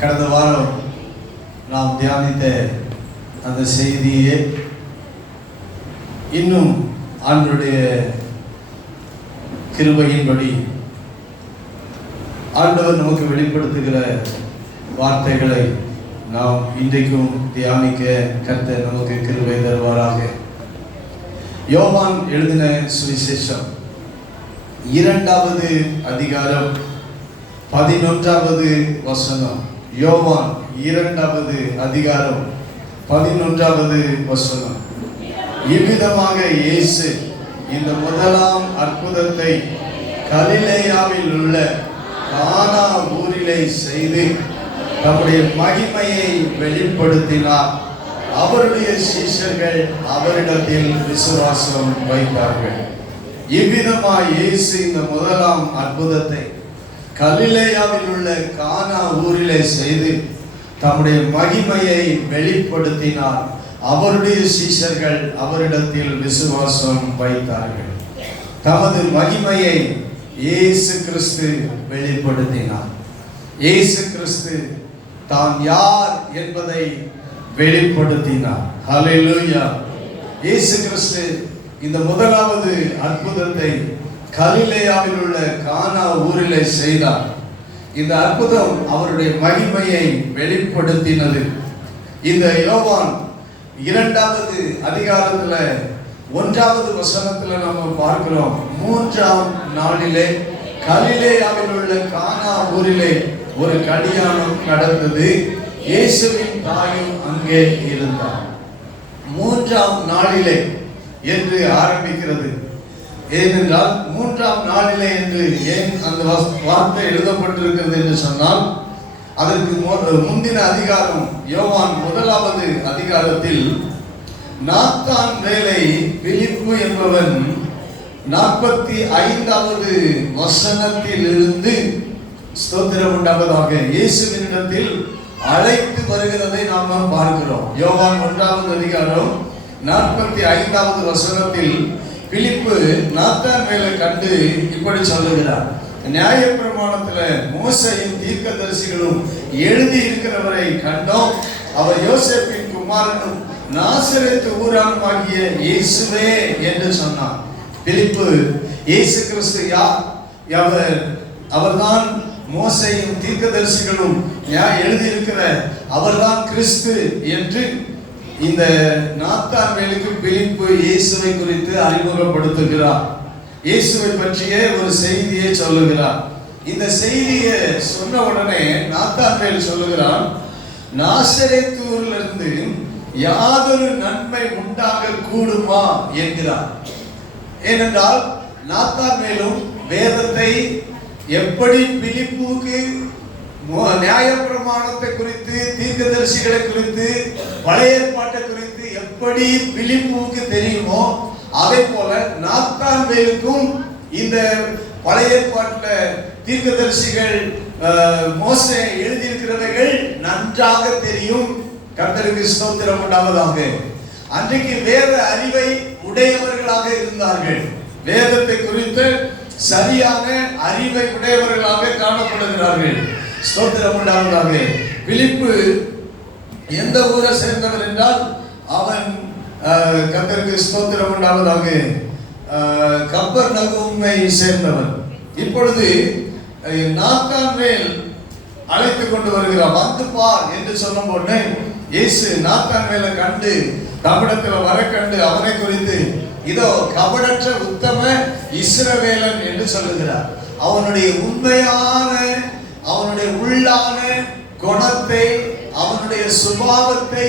கடந்த வாரம் நாம் தியானித்த அந்த செய்தியே இன்னும் ஆண்டவருடைய கிருபையின்படி ஆண்டவர் நமக்கு வெளிப்படுத்துகிற வார்த்தைகளை நாம் இன்றைக்கும் தியானிக்க கர்த்தர் நமக்கு கிருபை தருவாராக. யோவான் எழுதின சுவிசேஷம் 2வது அதிகாரம் 11வது வசனம். யோவான் 2வது அதிகாரம் 11வது வசனம். இவ்விதமாக இயேசு இந்த முதலாம் அற்புதத்தை கலிலேயாவில் உள்ள கானா ஊரிலே செய்து தம்முடைய மகிமையை வெளிப்படுத்தினார். அவருடைய சீஷர்கள் அவரிடத்தில் விசுவாசம் வைத்தார்கள். இவ்விதமாய் இயேசு இந்த முதலாம் அற்புதத்தை கலிலேயாவில் உள்ள கானா ஊரிலே செய்து தம்முடைய மகிமையை வெளிப்படுத்தினார். அவருடைய சீஷர்கள் அவரிடத்தில் விசுவாசம் வைத்தார்கள். தமது மகிமையை இயேசு கிறிஸ்து வெளிப்படுத்தினார். இயேசு கிறிஸ்து தான் யார் என்பதை வெளிப்படுத்தினார். ஹல்லேலூயா. இயேசு கிறிஸ்து இந்த முதலாவது அற்புதத்தை கலிலேயாவில் உள்ள கானா ஊரிலே செய்தார். இந்த அற்புதம் அவருடைய மகிமையை வெளிப்படுத்தினது. இந்த யோவான் 2வது அதிகாரத்துல 1வது வசனத்துல நம்ம பார்க்கிறோம். 3ஆம் நாளிலே கலிலேயாவில் உள்ள கானா ஊரிலே ஒரு கல்யாணம் நடந்தது. இயேசுவின் தாயும் அங்கே இருந்தார். 3ஆம் நாளிலே என்று ஆரம்பிக்கிறது. ஏனென்றால் 3ஆம் நாளிலே என்று ஏன் அந்த வார்த்தை எழுதப்பட்டிருக்கிறது என்று சொன்னால், அதற்கு முந்தின அதிகாரம் யோவான் 1வது அதிகாரத்தில் நாத்தான் வேலை பிலிப்பு என்பவன் 45வது வசனத்தில் இருந்து ஸ்தோத்திரம் உண்டாவதாக இயேசுவினிடத்தில் அழைத்து வருகிறதை நாம் பார்க்கிறோம். யோவான் 1வது அதிகாரம் 45வது வசனத்தில் பிலிப்பு நாத்தான் வேலை கண்டு இப்படி சொல்லுகிறார். நியாயப்பிரமாணத்துல மோசேயும் தீர்க்கதரிசிகளும் எழுதி இருக்கிறவரை கண்டோம். அவர் யோசேப்பின் குமாரனும் நாசரேத்து ஊரானுமாகிய இயேசுவே என்று சொன்னார். பிலிப்பு இயேசு கிறிஸ்து யார்? அவர்தான் மோசேயும் தீர்க்கதரிசிகளும் எழுதியிருக்கிற அவர்தான் கிறிஸ்து என்று இந்த நாத்தான்வேலுக்கு பிலிப்பு இயேசுவை குறித்து அறிமுகப்படுத்துகிறார். இயேசுவை பற்றிய ஒரு செய்தியை சொல்லுகிறார். இந்த செய்தியை சொன்ன உடனே நாத்தான்வேல் சொல்லுகிறான், நாசரேத்தூரிலிருந்து யாதொரு நன்மை உண்டாக கூடுமா என்கிறார். ஏனென்றால் நாத்தான்வேலும் வேதத்தை எப்படி பிலிப்புக்கு நியாயப்பிரமாணத்தை குறித்து தீர்க்கதரிசிகளை குறித்து பழைய ஏற்பாட்டை குறித்து எப்படி பிலிப்புக்கு தெரியுமோ, அதே போல நாத்தான்வேலுக்கும் இந்த பழைய ஏற்பாட்டில் தீர்க்கதரிசிகள் மோசே எழுதியிருக்கிறவர்கள் நன்றாக தெரியும். கர்த்தருக்கு ஸ்தோத்திரம் உண்டாவதாக. அன்றைக்கு வேத அறிவை உடையவர்களாக இருந்தார்கள். வேதத்தை குறித்து சரியான அறிவை உடையவர்களாக காணப்படுகிறார்கள். ஸ்தோத்திரம் உண்டாவதாக. பிலிப்பு எந்த ஊரை சேர்ந்தவர் என்றால், அவன் கர்த்தருக்கு ஸ்தோத்திரம் உண்டாவதாக கப்பர்நகூமை சேர்ந்தவன். இப்பொழுது நாத்தான்வேல் அழைத்து கொண்டு வருகிறார். வந்து பார் என்று சொன்ன உடனே இயேசு நாத்தான்வேலை கண்டு தம்மிடத்தில் வர கண்டு அவனை குறித்து இதோ கபடற்ற உத்தம இஸ்ரவேலன் என்று சொல்லுகிறார். அவனுடைய உண்மையான அவனுடைய உள்ளான குணத்தை அவனுடைய சுபாவத்தை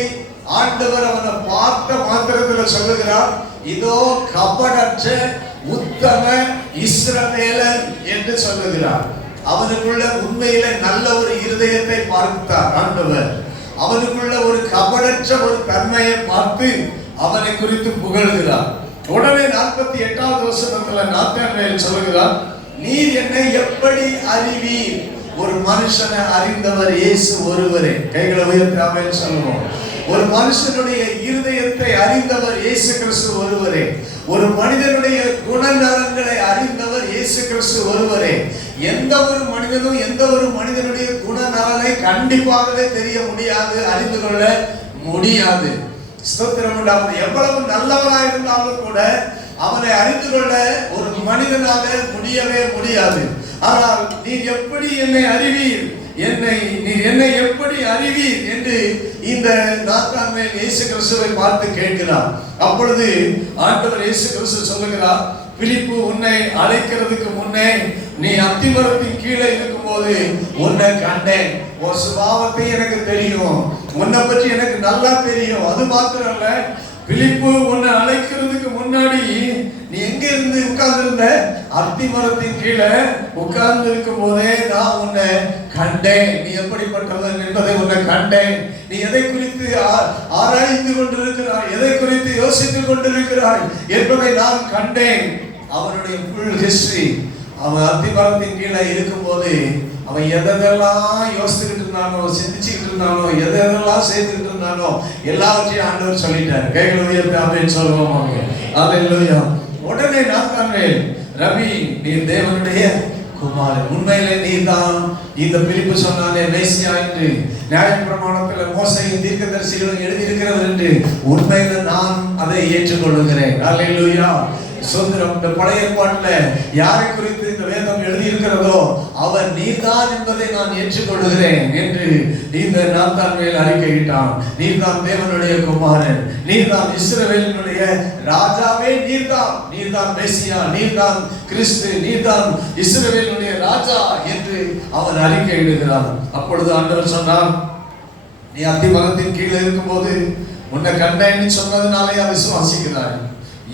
ஆண்டவர் அவனை பார்த்த மாத்திரத்தில் சொல்லுகிறார், இதோ கபடற்ற உத்தம இஸ்ரவேலன் என்று சொல்லுகிறார். அவனுக்குள்ள உண்மையில நல்ல ஒரு இருதயத்தை பார்த்தார் ஆண்டவர். அவனுக்குள்ள ஒரு கபடற்ற ஒரு தன்மையை பார்த்து அவனை குறித்து புகழ்கிறார். உடனே 48வது வசனத்துல நாத்தான்வேல் சொல்லுகிறார், நீர் என்னை எப்படி அறிவீர்? ஒரு மனுஷனை அறிந்தவர் இயேசு ஒருவரே. கைகளை உயர்த்தி ஆமென் சொல்லுவோம். ஒரு மனுஷனுடைய இருதயத்தை அறிந்தவர் இயேசு கிறிஸ்து ஒருவரே. ஒரு மனிதனுடைய குணநலன்களை அறிந்தவர் இயேசு கிறிஸ்து ஒருவரே. எந்த ஒரு மனிதனும் எந்த ஒரு மனிதனுடைய குணநலனை கண்டிப்பாகவே தெரிய முடியாது, அறிந்து கொள்ள முடியாது. ஸ்தோத்திரம் உண்டாவது. எவ்வளவு நல்லவனாக இருந்தாலும் கூட அவனை அறிந்து கொள்ள ஒரு மனிதனாக முடியவே முடியாது. ஆனால் நீர் எப்படி என்னை அறிவீர், நீர் என்னை எப்படி அறிவீர் என்று இந்த நாத்தான்மேல் இயேசு கிறிஸ்துவை பார்த்து கேட்கிறார். அப்பொழுது ஆண்டவர் இயேசு கிறிஸ்து சொல்லுகிறார், பிலிப்பு, உன்னை அழைக்கிறதுக்கு முன்னே நீ அத்திமரத்தின் கீழே இருக்கும் போது உன்னை கண்டேன். உன் சுபாவத்தை எனக்கு தெரியும், உன்னை பற்றி எனக்கு நல்லா தெரியும். அது மாத்திரம் இல்ல, பிலிப்பு, உன்னை அழைக்கிறதுக்கு முன்னாடி நீ எங்க இருந்து உட்கார்ந்து இருந்த? அத்திமரத்தின் கீழே உட்கார்ந்து இருக்கும் போதே நான் உன்னை கண்டேன். நீ எப்படிப்பட்டவன் என்பதை உன்னை கண்டேன். நீ எதை குறித்து ஆராய்ந்து கொண்டிருக்கிறாய், எதை குறித்து யோசித்துக் கொண்டிருக்கிறாய் என்பதை நான் கண்டேன். அவனுடைய ஃபுல் ஹிஸ்டரி, அவன் அத்திமரத்தின் கீழே இருக்கும் போது அவன் எதெல்லாம் யோசிச்சுக்கிட்டு இருந்தானோ, சிந்திச்சுக்கிட்டு இருந்தானோ, எதெல்லாம் செய்துக்கிட்டு இருந்தானோ எல்லாவற்றையும் ஆண்டவர் சொல்லிட்டார். கைகளை உயர்த்தி ஆமென் சொல்லுவோம். அல்லேலூயா. உடனே நாத்தான்மேல், ரவி, நீ தேவனுடைய குமாரன், உண்மையிலே நீதான் இந்த பிலிப்பு சொன்னானே மேசியா என்று, நியாயப்பிரமாணத்தில் மோசேயும் தீர்க்கதரிசிகளும் எழுதியிருக்கிறவர் என்று, உண்மையில நான் அதை ஏற்றுக்கொள்கிறேன். அல்லேலூயா. சுதந்திரம். இந்த பழைய ஏற்பாட்டில் யாரை குறித்து இந்த வேதம் எழுதியிருக்கிறதோ அவர் நீர்தான் என்பதை நான் ஏற்றுக்கொள்கிறேன் என்று இந்த நாத்தான்மேல் அறிக்கையிட்டான். நீர்தான் தேவனுடைய குமாரன், நீர்தான் இஸ்ரவேலினுடைய ராஜாவே, நீர்தான் மேசியா, நீர்தான் கிறிஸ்து, நீர்தான் இஸ்ரவேலினுடைய ராஜா என்று அவன் அறிக்கையிடுகிறான். அப்பொழுது ஆண்டவர் சொன்னார், நீ அத்திமரத்தின் கீழே இருக்கும்போது உன்னை கண்டேன்னு சொன்னதுனாலே விசுவாசிக்கிறாய்,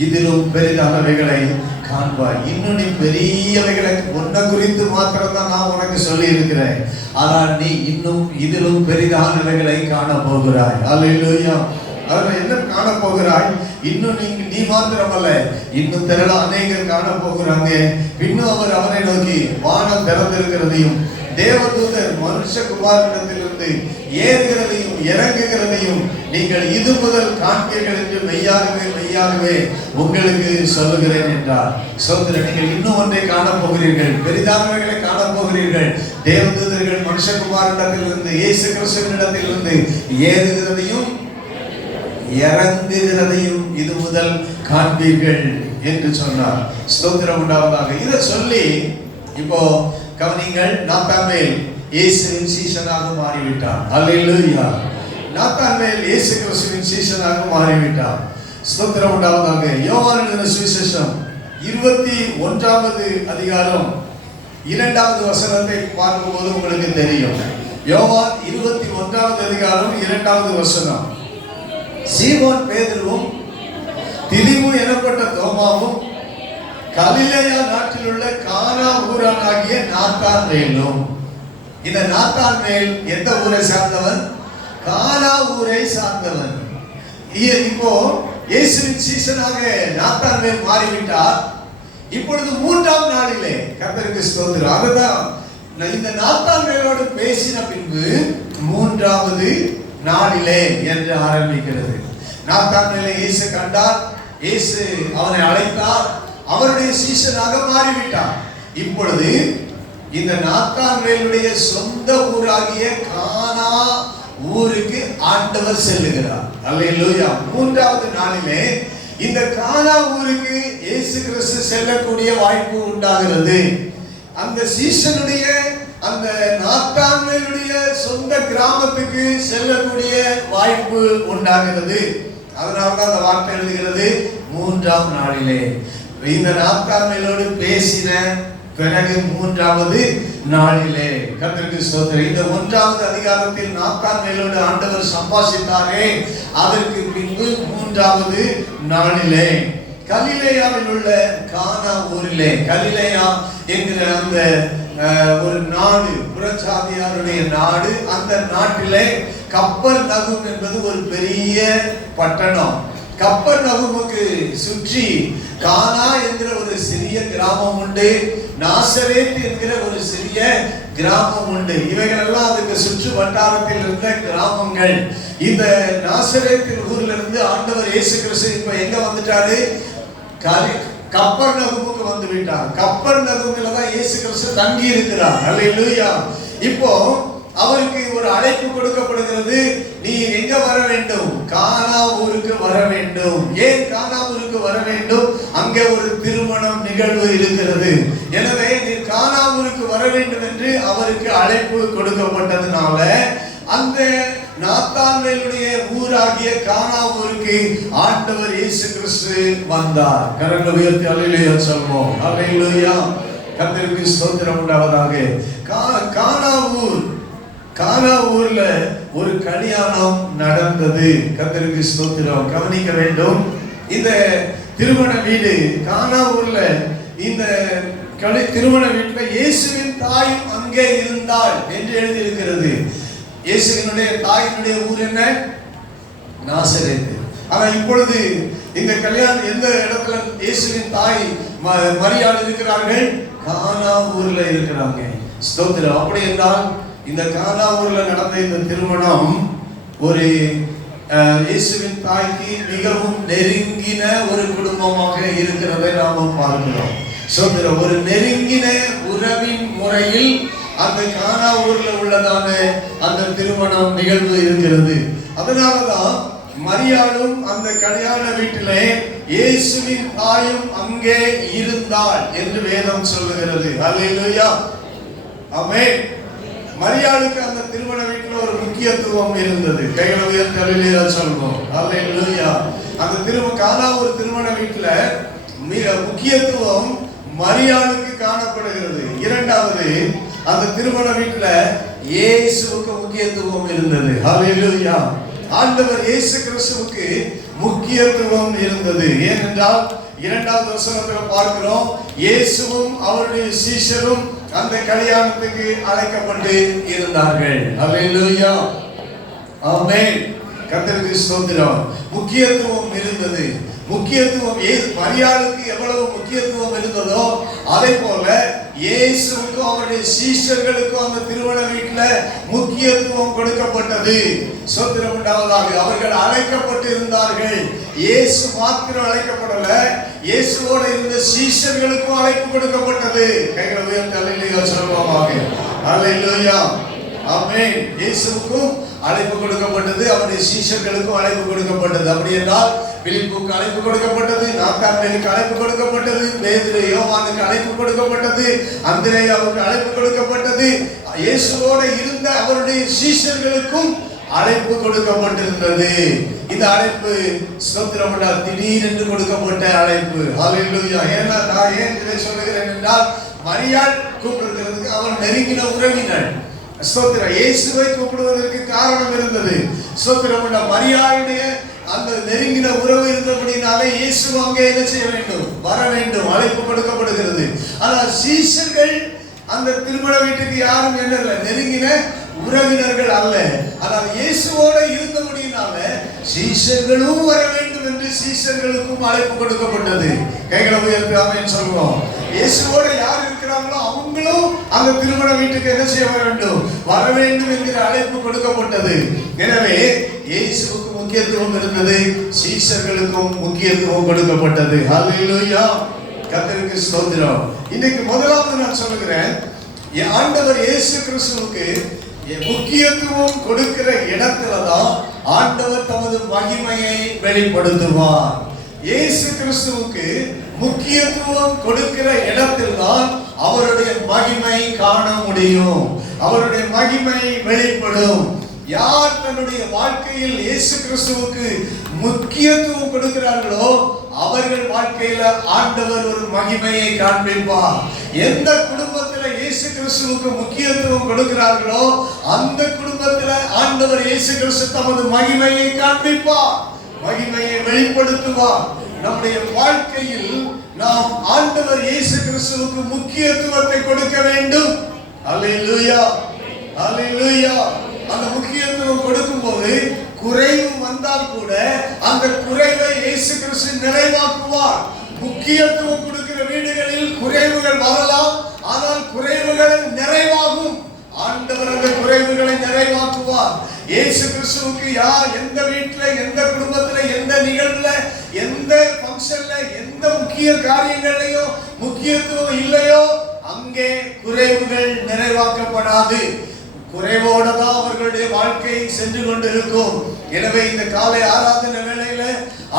இதிலும் பெரிதானவைகளை காண்பாய். இன்னும் நீ பெரியவைகளை உன்னை குறித்து மாத்திரம்தான் நான் உனக்கு சொல்லி இருக்கிறேன். ஆனால் நீ இன்னும் இதிலும் பெரிதானவைகளை காண போகிறாய். அல்லேலூயா. அதுல என்ன காண போகிறாய்? இன்னும் நீ மாத்திரமல்ல, இன்னும் திரள அநேகர் காண போகிறாங்க. இன்னும் அவர் அவனை நோக்கி வானம் திறந்திருக்கிறதையும் தேவதூதர் மனுஷகுமாரனிடத்திலிருந்து ஏறுகிறதையும் இறங்குகிறதையும் நீங்கள் இது முதல் காண்பீர்கள் என்று மெய்யாகவே உங்களுக்கு சொல்லுகிறேன் என்றார். சோதரர், நீங்கள் இன்னும் ஒன்றை காணப்போகிறீர்கள், பெரிதானவைகளை காணப்போகிறீர்கள். தேவதூதர்கள் மனுஷகுமாரனிடத்திலிருந்து இயேசு கிறிஸ்துவினிடத்திலிருந்து ஏறுகிறதையும் இறங்குகிறதையும் இது முதல் காண்பீர்கள் என்று சொன்னார். ஸ்தோத்திரம் உண்டாவதாக. இதை சொல்லி இப்போ கவனிங்கள், நாத்தான்மேல் இயேசுவின் சீஷனாக மாறிவிட்டார். அல்லேலூயா. நாத்தான்மேல் இயேசு கிறிஸ்துவின் சீஷனாக மாறிவிட்டார். ஸ்தோத்திரம் உண்டாவதாக. யோவான் எழுதின சுவிசேஷம் 21வது அதிகாரம் 2வது வசனத்தை பார்க்கும்போது உங்களுக்கு தெரியும். யோவான் 21வது அதிகாரம் 2வது வசனம். சீமோன் பேதுருவும் திதிமு எனப்பட்ட தோமாவும் கலிலேயா நாட்டில் உள்ள கானா ஊரானாகிய நாத்தான்மேலும். இந்த நாத்தான்மேல் எந்த ஊரை சார்ந்தவன்? கானா ஊரை சார்ந்தவன். இப்போ இயேசுவின் சீஷனாக நாத்தான்மேல் மாறிவிட்டார். இப்பொழுது 3ஆம் நாளிலே, கர்த்தருக்கு ஸ்தோத்திரம், அதுதான் இந்த நாத்தான்மேலோடு பேசின பின்பு 3வது நாளிலே என்று ஆரம்பிக்கிறது. நாத்தான்மேலை இயேசு கண்டார், இயேசு அவனை அழைத்தார், அவருடைய சீஷனாக மாறிவிட்டார். இப்பொழுது இந்த நாத்தான்மேலுடைய சொந்த ஊராகிய கானா ஊருக்கு ஆண்டவர் செல்லுகிறார். அல்லேலூயா. 3வது நாளிலே இந்த கானா ஊருக்கு இயேசு கிறிஸ்து செல்லக்கூடிய வாய்ப்பு உண்டாகிறது. அந்த சீஷனுடைய அந்த நாத்தான்மேலுடைய சொந்த கிராமத்துக்கு செல்லக்கூடிய வாய்ப்பு உண்டாகிறது. அதனால்தான் அந்த வார்த்தை எழுதுகிறது 3ஆம் நாளிலே. இந்த நாத்தான்மேலோடு பேசின பிறகு 3வது நாளிலே. கர்த்தருக்கு ஸ்தோத்திரம். இந்த 1வது அதிகாரத்தில் நாத்தான்மேலோடு ஆண்டவர் சம்பாஷித்தாரே, அதற்கு பின்பு 3வது நாளிலே கலிலேயாவில் உள்ள கானா ஊரிலே, கலிலேயா என்கிற அந்த ஒரு நாடு, புறச்சாதியாருடைய நாடு, அந்த நாட்டிலே கப்பர்நகும் என்பது ஒரு பெரிய பட்டணம். கப்பர்நகுமுக்கு சுற்றி கானா என்கிற ஒரு சிறிய கிராமம் உண்டு, நாசரேத் என்கிற ஒரு சிறிய கிராமம் உண்டு. இவைகளெல்லாம் அதுக்கு சுற்று வட்டாரத்தில் இருந்த கிராமங்கள். இந்த நாசரேத்தின் ஊர்ல இருந்து ஆண்டவர் இயேசு கிறிஸ்து இப்ப எங்க வந்துட்டாரு? கப்பர்நகூமுக்கு வந்து விட்டார். கப்பர்நகூமில தான் இயேசு கிறிஸ்து தங்கி இருக்கிறார். அல்லேலூயா. இப்போ அவருக்கு ஒரு அழைப்பு கொடுக்கப்படுகிறது. நீ எங்க வர வேண்டும்? கானா ஊருக்கு வர வேண்டும். ஏன் கானா ஊருக்கு வர வேண்டும்? அங்கே ஒரு திருமணம் நிகழ்வு இருக்கிறது. எனவே நீ கானா ஊருக்கு வர வேண்டும் என்று அவருக்கு அழைப்பு கொடுக்கப்பட்டதுனால அந்த நாத்தான்வேலுடைய ஊராகிய கானா ஊருக்கு ஆண்டவர் இயேசு கிறிஸ்து வந்தார். கரங்களை உயர்த்தி அல்லேலூயா சொல்வோம். அல்லேலூயா. கர்த்தருக்கு ஸ்தோத்திரம் உண்டாவதாக. கானா ஊர்ல ஒரு கல்யாணம் நடந்தது. கர்த்தருக்கு ஸ்தோத்திரம். கவனிக்க வேண்டும். இந்த திருமண வீடு கானா ஊர்ல, இந்த திருமண வீட்டுல இயேசுவின் தாயும் அங்கே இருந்தாள் என்று எழுதி இருக்கிறது. இயேசுவினுடைய தாயினுடைய ஊர் என்ன? நாசரேத். ஆனா இப்பொழுது இந்த கல்யாணம் எந்த இடத்துல இயேசுவின் தாய் மரியாள் இருக்கிறார்கள்? கானா ஊர்ல இருக்கிறாங்க. ஸ்தோத்திரம். அப்படி என்றால் இந்த கானா ஊர்ல நடந்த இந்த திருமணம் ஒரு இயேசுவின் தாய்க்கு மிகவும் நெருங்கின ஒரு குடும்பமாக இருக்கிறதை நாம பார்க்கிறோம். ஸ்தோத்திரம். ஒரு நெருங்கின உறவின் முறையில் அந்த கானா ஊர்ல உள்ளதான அந்த திருமணம் நிகழ்வு இருக்கிறது. அதனாலதான் மரியாளும் அந்த கல்யாண வீட்டிலே இயேசுவின் தாயும் அங்கே இருந்தாள் என்று வேதம் சொல்லுகிறது. அல்லேலூயா. ஆமென். மரியாளுக்கு அந்த திருமண வீட்டில் ஒரு முக்கியத்துவம் இருந்தது. கைகளை உயர்த்தி அல்லேலூயா சொல்வோம். அல்லேலூயா. அந்த கானா ஒரு திருமண வீட்டில் மிக முக்கியத்துவம் மரியாளுக்கு காணப்படுகிறது. இரண்டாவது, அந்த திருமண வீட்டில் இயேசுவுக்கு முக்கியத்துவம் இருந்தது. அல்லேலூயா. ஆண்டவர் இயேசு கிறிஸ்துவுக்கு முக்கியத்துவம் இருந்தது. ஏனென்றால் இரண்டாவது வசனத்தில் பார்க்கிறோம், இயேசுவும் அவருடைய சீஷரும் அந்த கல்யாணத்துக்கு அழைக்கப்பட்டு இருந்தார்கள். அல்லேலூயா. ஆமென். கர்த்தருக்கு ஸ்தோத்திரம். முக்கியத்துவம் இருந்தது. முக்கியத்துவம் மரியாளுக்கு எவ்வளவு முக்கியத்துவம் இருந்ததோ அதே போல இயேசுவுக்கும் அவருடைய சீஷர்களுக்கும் அந்த திருமண வீட்டுல முக்கியத்துவம் கொடுக்கப்பட்டது. ஸ்தோத்திரம் உண்டாவதாக. அவர்கள் அழைக்கப்பட்டு இருந்தார்கள். இயேசு மாத்திரம் அழைக்கப்படல, இயேசுவோட இருந்த சீஷர்களுக்கும் அழைப்பு கொடுக்கப்பட்டது. கைகளை உயர்த்தி அல்லேலூயா சொல்வோமாக. அல்லேலூயா. ஆமென். இயேசுவுக்கும் அழைப்பு கொடுக்கப்பட்டது, அவருடைய சீஷர்களுக்கும் அழைப்பு கொடுக்கப்பட்டது. அப்படி என்றால் பிலிப்புக்கு அழைப்பு கொடுக்கப்பட்டது, நாத்தான்வேலுக்கு அழைப்பு கொடுக்கப்பட்டது, பேதுரு யோவானுக்கு அழைப்பு கொடுக்கப்பட்டது, அந்திரேயாவுக்கு அழைப்பு கொடுக்கப்பட்டது, இயேசுவோட இருந்த அவருடைய சீஷர்களுக்கும் அழைப்பு கொடுக்கப்பட்டிருந்தது. இந்த அழைப்பு ஸ்தோத்திரம் திடீரென்று கொடுக்கப்பட்ட அழைப்பு. ஹல்லேலூயா. ஏன்னா நான் ஏன் இதை சொல்லுகிறேன் என்றால், மரியாள் கூப்பிடுறதுக்கு அவர் நெருங்கின உறவினர். ஸ்தோத்திரம். இயேசுவை கூப்பிடுவதற்கு காரணம் இருந்தது. ஸ்தோத்திரம். மரியாளுடைய அந்த நெருங்கின உறவு இருந்தபடினாலே இயேசு அங்கே என்ன செய்ய வேண்டும்? வர வேண்டும். அழைப்பு கொடுக்கப்படுகிறது. ஆனால் சீஷர்கள் அந்த திருமண வீட்டுக்கு யாரும் என்ன நெருங்கின உறவினர்கள் அல்ல. ஆனால் இயேசுவோட இருந்தபடினால சீஷர்களும் வர வேண்டும் என்று சீஷர்களுக்கும் அழைப்பு கொடுக்கப்பட்டது. கைகளை உயர்த்தி ஆமென் சொல்வோம். இயேசுவோட யார் இருக்கிறாங்களோ அவங்களும் அந்த திருமண வீட்டுக்கு என்ன செய்ய வேண்டும்? வர வேண்டும் என்கிற அழைப்பு கொடுக்கப்பட்டது. எனவே இயேசுவுக்கு முக்கியத்துவம் இருந்தது, சீஷர்களுக்கும் முக்கியத்துவம் கொடுக்கப்பட்டது. ஹல்லேலூயா. கர்த்தருக்கு ஸ்தோத்திரம். இன்னைக்கு முதலாவது நான் சொல்லுகிறேன், ஆண்டவர் இயேசு கிறிஸ்துவுக்கு முக்கியத்துவம் கொடுக்கிற இடத்துலதான் ஆண்டவர் தமது மகிமையை வெளிப்படுத்துவார். இயேசு கிறிஸ்துவுக்கு முக்கியத்துவம் கொடுக்கிற இடத்தில்தான் அவருடைய மகிமை காண முடியும். அவருடைய மகிமை வெளிப்படும். யார் தன்னுடைய வாழ்க்கையில் இயேசு கிறிஸ்துவுக்கு முக்கியத்துவம் கொடுக்கிறார்களோ அவர்கள் வாழ்க்கையில ஆண்டவர் ஒரு மகிமையை காண்பிப்பார். எந்த குடும்பத்துல இயேசு கிறிஸ்துவுக்கு முக்கியத்துவம் கொடுக்கிறார்களோ அந்த குடும்பத்துல ஆண்டவர் இயேசு கிறிஸ்து தமது மகிமையை காண்பிப்பார், மகிமையை வெளிப்படுத்துவார். நம்முடைய வாழ்க்கையில் நாம் ஆண்டவர் இயேசு கிறிஸ்துவுக்கு முக்கியத்துவத்தை கொடுக்க வேண்டும். அல்லேலூயா. அல்லேலூயா. அந்த முக்கியத்துவம் கொடுக்கும் போது குறைவு வந்தால் கூட அந்த குறைவை இயேசு கிறிஸ்து நிறைவாக்குவார். முக்கியத்துவம் கொடுக்கிற வீடுகளில் குறைவுகள் வரலாம், ஆனால் குறைவுகள் நிறைவாகும். ஆண்டவர் அந்த குறைவுகளை நிறைவாக்குவார். இயேசு கிறிஸ்துவுக்கு எந்த வீட்டுல, எந்த குடும்பத்துல, எந்த நிகழ்வுல, எந்த ஃபங்க்ஷன்ல, எந்த முக்கிய காரியங்களையோ முக்கியத்துவம் இல்லையோ அங்கே குறைவுகள் நிறைவாக்கப்படாது. குறைவோட தான் அவர்களுடைய வாழ்க்கை சென்று கொண்டிருக்கும். எனவே இந்த காலை ஆராதனை வேளையில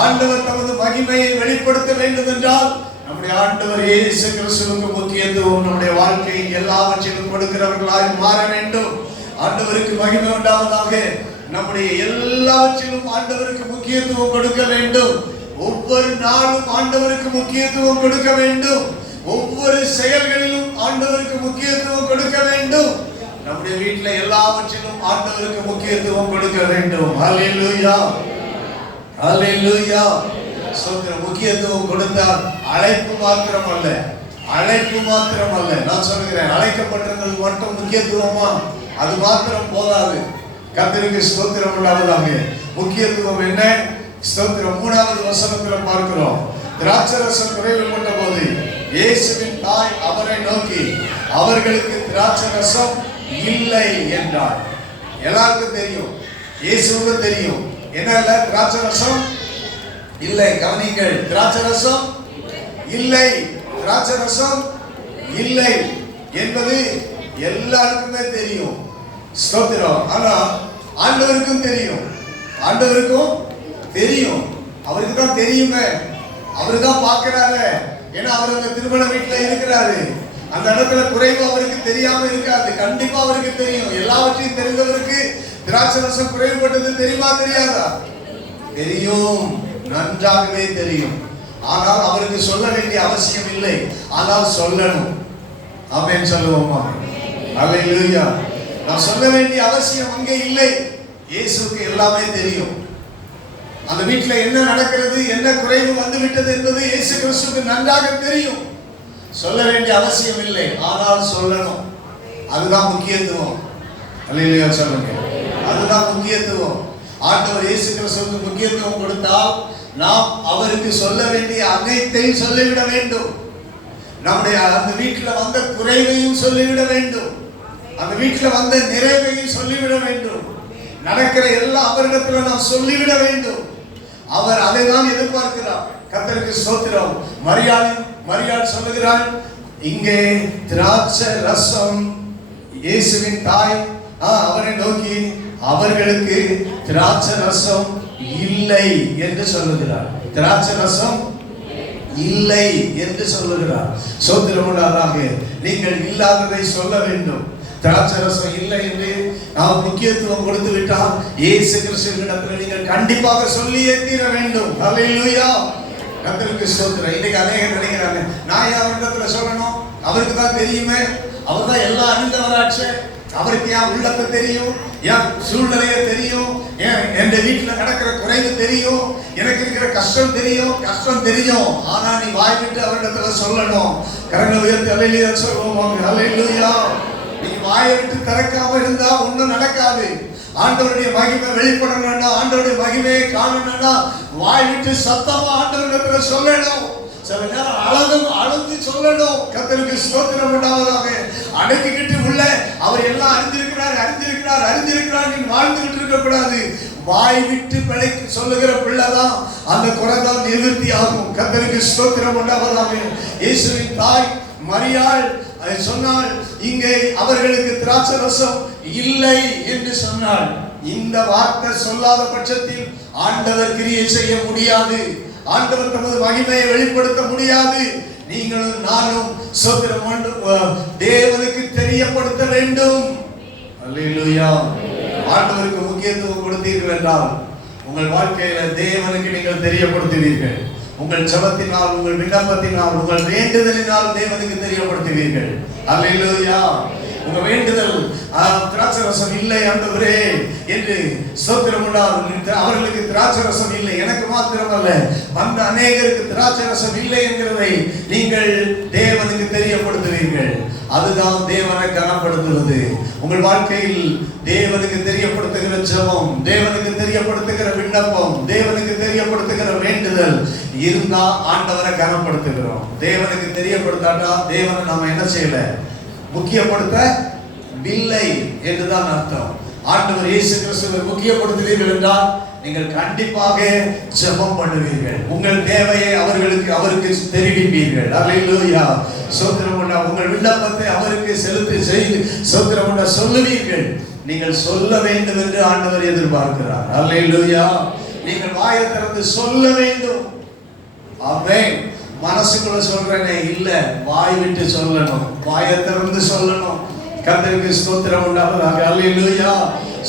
ஆண்டவர் தமது மகிமையை வெளிப்படுத்த வேண்டும் என்றால் நம்முடைய ஆண்டவர் இயேசு கிறிஸ்துவுக்கு முக்கியத்துவம் நம்முடைய வாழ்க்கையில் எல்லாவற்றிலும் கொடுக்கிறவர்களாய் மாற வேண்டும். ஆண்டவருக்கு மகிமை உண்டாவதாக. நம்முடைய எல்லாவற்றிலும் ஆண்டவருக்கு முக்கியத்துவம் கொடுக்க வேண்டும். ஒவ்வொரு நாளும் ஆண்டவருக்கு முக்கியத்துவம் கொடுக்க வேண்டும். ஒவ்வொரு செயல்களிலும் ஆண்டவருக்கு முக்கியத்துவம் கொடுக்க வேண்டும். நம்முடைய வீட்டில் எல்லாவற்றிலும் ஆண்டவருக்கு முக்கியத்துவம் கொடுக்க வேண்டும். ஹல்லேலூயா, ஹல்லேலூயா. முக்கியத்துவம் கொடுத்தால் அழைப்பு மாத்திரம் அல்ல, அழைப்பு மாத்திரம் அல்ல. நான் சொல்கிறேன், அழைக்கப்பட்டவர்கள் மட்டும் முக்கியத்துவமா? அது மாத்திரம் போதாது. கர்த்தருக்கு ஸ்தோத்திரம் உண்டாவதாக. முக்கியத்துவம் என்ன? ஸ்தோத்திரம் 3வது வசனத்தில் பார்க்கிறோம். திராட்சரசம் குறைவுபட்ட போது இயேசுவின் தாய் அவரை நோக்கி, அவர்களுக்கு திராட்சரசம் இல்லை என்றார். எல்லாருக்கும் தெரியும், இயேசுவுக்கு தெரியும் என்ன இல்ல, திராட்சரசம் இல்லை. கவனிங்கள், திராட்சரசம் இல்லை, திராட்சரசம் இல்லை என்பது எல்லாருக்குமே தெரியும். ஸ்தோத்திரம். ஆனா ஆண்டவருக்கும் தெரியும், ஆண்டவருக்கும் தெரியும். அவருக்கு தான் தெரியுமே, அவரு தான் பார்க்கிறாரு. ஏன்னா அவர் அந்த திருமண வீட்டில் இருக்கிறாரு. அந்த இடத்துல குறைவு அவருக்கு தெரியாம இருக்காது. கண்டிப்பா அவருக்கு தெரியும். எல்லாவற்றையும் தெரிந்தவருக்கு திராட்சரசம் குறைவுபட்டது தெரியுமா தெரியாதா? தெரியும், நன்றாகவே தெரியும். ஆனால் அவருக்கு சொல்ல வேண்டிய அவசியம் இல்லை. ஆனால் சொல்லணும். ஆமென் சொல்லுவோமா? ஹல்லேலூயா. நான் சொல்ல வேண்டிய அவசியம் அங்கே இல்லை. இயேசுவுக்கு எல்லாமே தெரியும். அந்த வீட்டில் என்ன நடக்கிறது, என்ன குறைவு வந்து விட்டது என்பது இயேசு கிறிஸ்துவுக்கு நன்றாக தெரியும். சொல்ல வேண்டிய அவசியம் இல்லை, ஆனால் சொல்லணும். அதுதான் முக்கியத்துவம். ஹல்லேலூயா சொல்லுங்க. அதுதான் முக்கியத்துவம். ஆண்டவர் இயேசு கிறிஸ்துவுக்கு முக்கியத்துவம் கொடுத்தால் நாம் அவருக்கு சொல்ல வேண்டிய அனைத்தையும் சொல்லிவிட வேண்டும். நம்முடைய அந்த வீட்டில் வந்த குறைவையும் சொல்லிவிட வேண்டும். அந்த வீட்டில் வந்த நிறைவையும் சொல்லிவிட வேண்டும். நடக்கிற எல்லா அவரிடத்துல நாம் சொல்லிவிட வேண்டும். அவர் அதை தான் எதிர்பார்க்கிறார். கர்த்தருக்கு ஸ்தோத்திரம். மரியாள் சொல்லுகிறாள், இங்கே திராட்சை ரசம். இயேசுவின் தாய் அவரை நோக்கி, அவர்களுக்கு திராட்சை ரசம் இல்லை என்று சொல்லுகிறார். திராட்சை ரசம் இல்லை என்று சொல்லுகிறார். ஸ்தோத்திரம் உண்டாவதாக. நீங்கள் இல்லாததை சொல்ல வேண்டும். திராட்சரசம் இல்லை என்று நாம் முக்கியத்துவம் கொடுத்து விட்டால் இயேசு கிறிஸ்துவினிடத்தில் நீங்கள் கண்டிப்பாக சொல்லியே தீர வேண்டும். ஹல்லேலூயா. கர்த்தருக்கு ஸ்தோத்திரம். இன்னைக்கு அநேகர் நினைக்கிறாங்க, நான் அவரிடத்துல சொல்லணும், அவருக்கு தான் தெரியுமே, அவர் தான் எல்லாம் அறிந்தவராச்சே, அவருக்கு என் உள்ளத்தை தெரியும், என் சூழ்நிலையை தெரியும், என் வீட்டில் நடக்கிற குறைவு தெரியும், எனக்கு இருக்கிற கஷ்டம் தெரியும். கஷ்டம் தெரியும், ஆனா நீ வாய் விட்டு அவரிடத்துல சொல்லணும். கரங்களை உயர்த்தி ஹல்லேலூயா சொல்லுவோம். ஹல்லேலூயா. நீ வாயை விட்டு திறக்காம இருந்தா ஒண்ணும் நடக்காது. ஆண்டவருடைய மகிமை வெளிப்படணும்னா, ஆண்டவருடைய மகிமையை காணணும்னா வாய் விட்டு சத்தமா ஆண்டவரிடத்துல சொல்லணும். சில நேரம் அழுது சொல்லணும். கர்த்தருக்கு ஸ்தோத்திரம் உண்டாவதாக. அடக்கிக்கிட்டு உள்ள அவர் எல்லாம் அறிந்திருக்கிறார் நீ வாழ்ந்துகிட்டு இருக்க கூடாது. வாய் விட்டு பிழைக்கு சொல்லுகிற பிள்ளைதான் அந்த குறைதான் நிவர்த்தி ஆகும். கர்த்தருக்கு ஸ்தோத்திரம் உண்டாவதாக. இயேசுவின் தாய் மரியாள் அதை சொன்னாள், இங்கே அவர்களுக்கு திராட்சை ரசம் இல்லை என்று சொன்னாள். இந்த வார்த்தை சொல்லாத பட்சத்தில் ஆண்டவர் கிரியை செய்ய முடியாது. ஆண்டவர் தமது மகிமையை வெளிப்படுத்த முடியாது. நீங்களும் நானும் தேவனுக்கு தெரியப்படுத்த வேண்டும். அல்லேலூயா. ஆண்டவருக்கு முக்கியத்துவம் கொடுத்தீர்கள் என்றால் உங்கள் வாழ்க்கையில தேவனுக்கு நீங்கள் தெரியப்படுத்துவீர்கள். உங்கள் ஜெபத்தினால், உங்கள் விண்ணப்பத்தினால், உங்கள் வேண்டுதலினால் தேவனுக்கு தெரியப்படுத்துவீர்கள். அல்லேலூயா. உங்க வேண்டுதல் திராட்சரசம் இல்லை ஆண்டவரே என்று ஸ்தோத்திரம் உண்டாகும். அவர்களுக்கு திராட்சரசம் இல்லை, எனக்கு மாத்திரமல்ல வந்த அநேகருக்கு திராட்சரசம் இல்லை என்கிறதை நீங்கள் தேவனுக்கு தெரியப்படுத்துவீர்கள். அதுதான் தேவனை கனப்படுத்துவது. உங்கள் வாழ்க்கையில் தேவனுக்கு தெரியப்படுத்துகிற ஜெபம், தேவனுக்கு தெரியப்படுத்துகிற விண்ணப்பம், தேவனுக்கு தெரியப்படுத்துகிற வேண்டுதல் இருந்தா ஆண்டவரை கனப்படுத்துகிறோம். தேவனுக்கு தெரியப்படுத்தாட்டா தேவனை நாம என்ன செய்யல, முக்கியப்படுத்தவில்லை என்றுதான் அர்த்தம். ஆண்டவர் இயேசு கிறிஸ்துவை முக்கியப்படுத்துவீர்கள் என்றால் நீங்கள் கண்டிப்பாக ஜெபம் பண்ணுவீர்கள். உங்கள் தேவையை அவருக்கு தெரிவிப்பீர்கள். அல்லேலூயா. ஸ்தோத்திரம் உண்டா. உங்கள் விண்ணப்பத்தை அவருக்கு செலுத்தி செய்து ஸ்தோத்திரம் உண்டா சொல்லுவீர்கள். நீங்கள் சொல்ல வேண்டும் என்று ஆண்டவர் எதிர்பார்க்கிறார். அல்லேலூயா. நீங்கள் வாயை திறந்து சொல்ல வேண்டும். ஆமென். மனசுக்குள்ள சொல்றேனே இல்ல, வாய் விட்டு சொல்லணும், வாயை திறந்து சொல்லணும். கர்த்தருக்கு ஸ்தோத்திரம் உண்டாவதாக. அல்லேலூயா.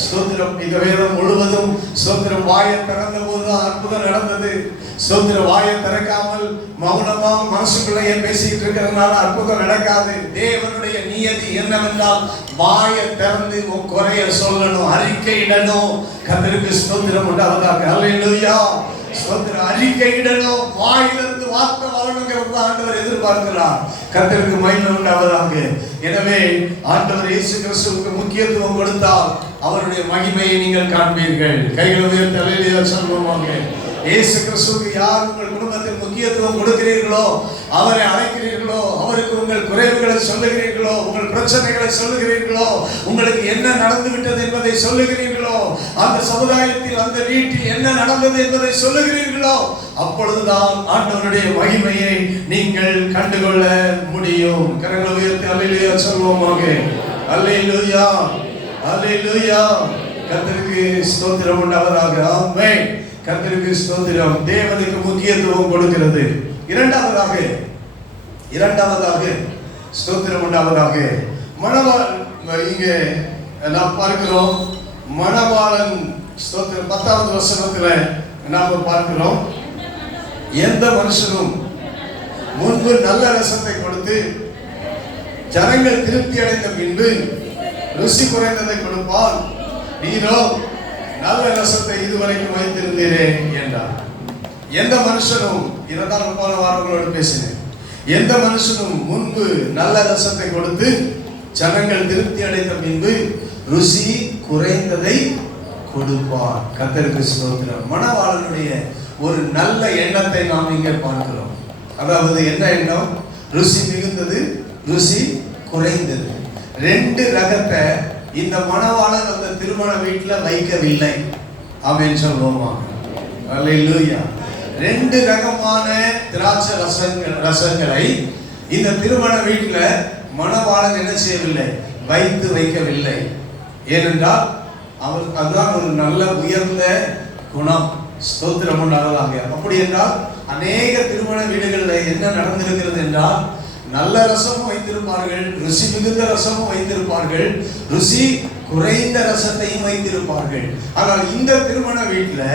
ஸ்தோத்திரம். இந்த வேதம் முழுவதும் ஸ்தோத்திரம் வாயை திறந்த போதுதான் அற்புதம் நடந்தது. ஸ்தோத்திரம். வாயை திறக்காமல் மௌனமா மனசுக்குள்ளேயே பேசிட்டு இருக்கிறதுனால அற்புதம் நடக்காது. தேவனுடைய நியதி என்னவென்றால் வாயை திறந்து உன் குறைய சொல்லணும், அறிக்கையிடணும். கர்த்தருக்கு ஸ்தோத்திரம் உண்டாவதாக. அல்லேலூயா. ஸ்தோத்திரம். அறிக்கையிடணும், வாயிலிருந்து வார்த்தை வரணுங்கிறது ஆண்டவர் எதிர்பார்க்கிறார். கர்த்தருக்கு மகிமை உண்டாவதாக. எனவே ஆண்டவர் இயேசு கிறிஸ்துவுக்கு முக்கியத்துவம் கொடுத்தால் அவருடைய மகிமையை நீங்கள் காண்பீர்கள். கைகளை உயர்த்தி அல்லேலூயா சொல்லுவாங்க. இயேசு கிறிஸ்துவுக்கு யார் உங்கள் குடும்பத்தில் முக்கியத்துவம் கொடுக்கிறீர்களோ, அவரை அழைக்கிறீர்களோ, அவருக்கு உங்கள் குறைவுகளை சொல்லுகிறீர்களோ, உங்கள் பிரச்சனைகளை சொல்லுகிறீர்களோ, உங்களுக்கு என்ன நடந்து விட்டது என்பதை சொல்லுகிறீர்களோ, அந்த சமுதாயத்தில் அந்த வீட்டில் என்ன நடந்தது என்பதை சொல்லுகிறீர்களோ, அப்பொழுதுதான் ஆண்டவருடைய மகிமையை நீங்கள் கண்டுகொள்ள முடியும். கரங்களை உயர்த்தி அல்லேலூயா சொல்வோமாக. அல்லேலூயா. அல்லேலூயா. கர்த்தருக்கு ஸ்தோத்திரம் உண்டாவதாக. ஆமென். கர்த்தருக்கு ஸ்தோத்திரம். தேவனுக்கு முக்கியத்துவம் கொடுக்கிறது. இரண்டாவதாக ஸ்தோத்திரம் உண்டாவதாக. இங்கே நாம் பார்க்கிறோம், மணவாளன் ஸ்தோத்திரம் 10வது வசனத்துல நாம் பார்க்கிறோம், எந்த மனுஷனும் முன்பு நல்ல ரசத்தை கொடுத்து ஜனங்கள் திருப்தி அடைந்த பின்பு ருசி குறைந்ததை கொடுப்பால், நீரோ நல்ல ரசத்தை இதுவரைக்கும் வைத்திருந்தீரே என்றார். எந்த மனுஷனும், இதைத்தான் போன வாரங்களோடு பேசினேன், எந்த மனுஷனும் முன்பு நல்ல ரசத்தை கொடுத்து ஜனங்கள் திருப்தி அடைந்த பின்பு ருசி குறைந்ததை கொடுப்பார். கர்த்தருக்கு ஸ்தோத்திரம். மணவாளனுடைய ஒரு நல்ல எண்ணத்தை நாம் இங்கே பார்க்கிறோம். அதாவது என்ன எண்ணம்? ருசி மிகுந்தது, ருசி குறைந்தது. ரெண்டு ரகத்தை இந்த மணவாளன் அந்த திருமண வீட்டில் வைக்கவில்லை. ஆமென் சொல்வோமா? அல்லேலூயா. ரெண்டு ரகமான திராட்சை ரசங்களை இந்த திருமண வீட்டில் மணவாளன் என்ன செய்யவில்லை? வைக்கவில்லை. ஏனென்றால் அதுதான் ஒரு நல்ல உயர்ந்த குணம். ஸ்தோத்திரம் உண்டாவதாக. அப்படி என்றால் அநேக திருமண வீடுகளில் என்ன நடந்திருக்கிறது என்றால், நல்ல ரசமும் வைத்திருப்பார்கள், ருசி மிகுந்த ரசமும் வைத்திருப்பார்கள், ருசி குறைந்த ரசத்தையும் வைத்திருப்பார்கள். ஆனால் இந்த திருமண வீட்டில்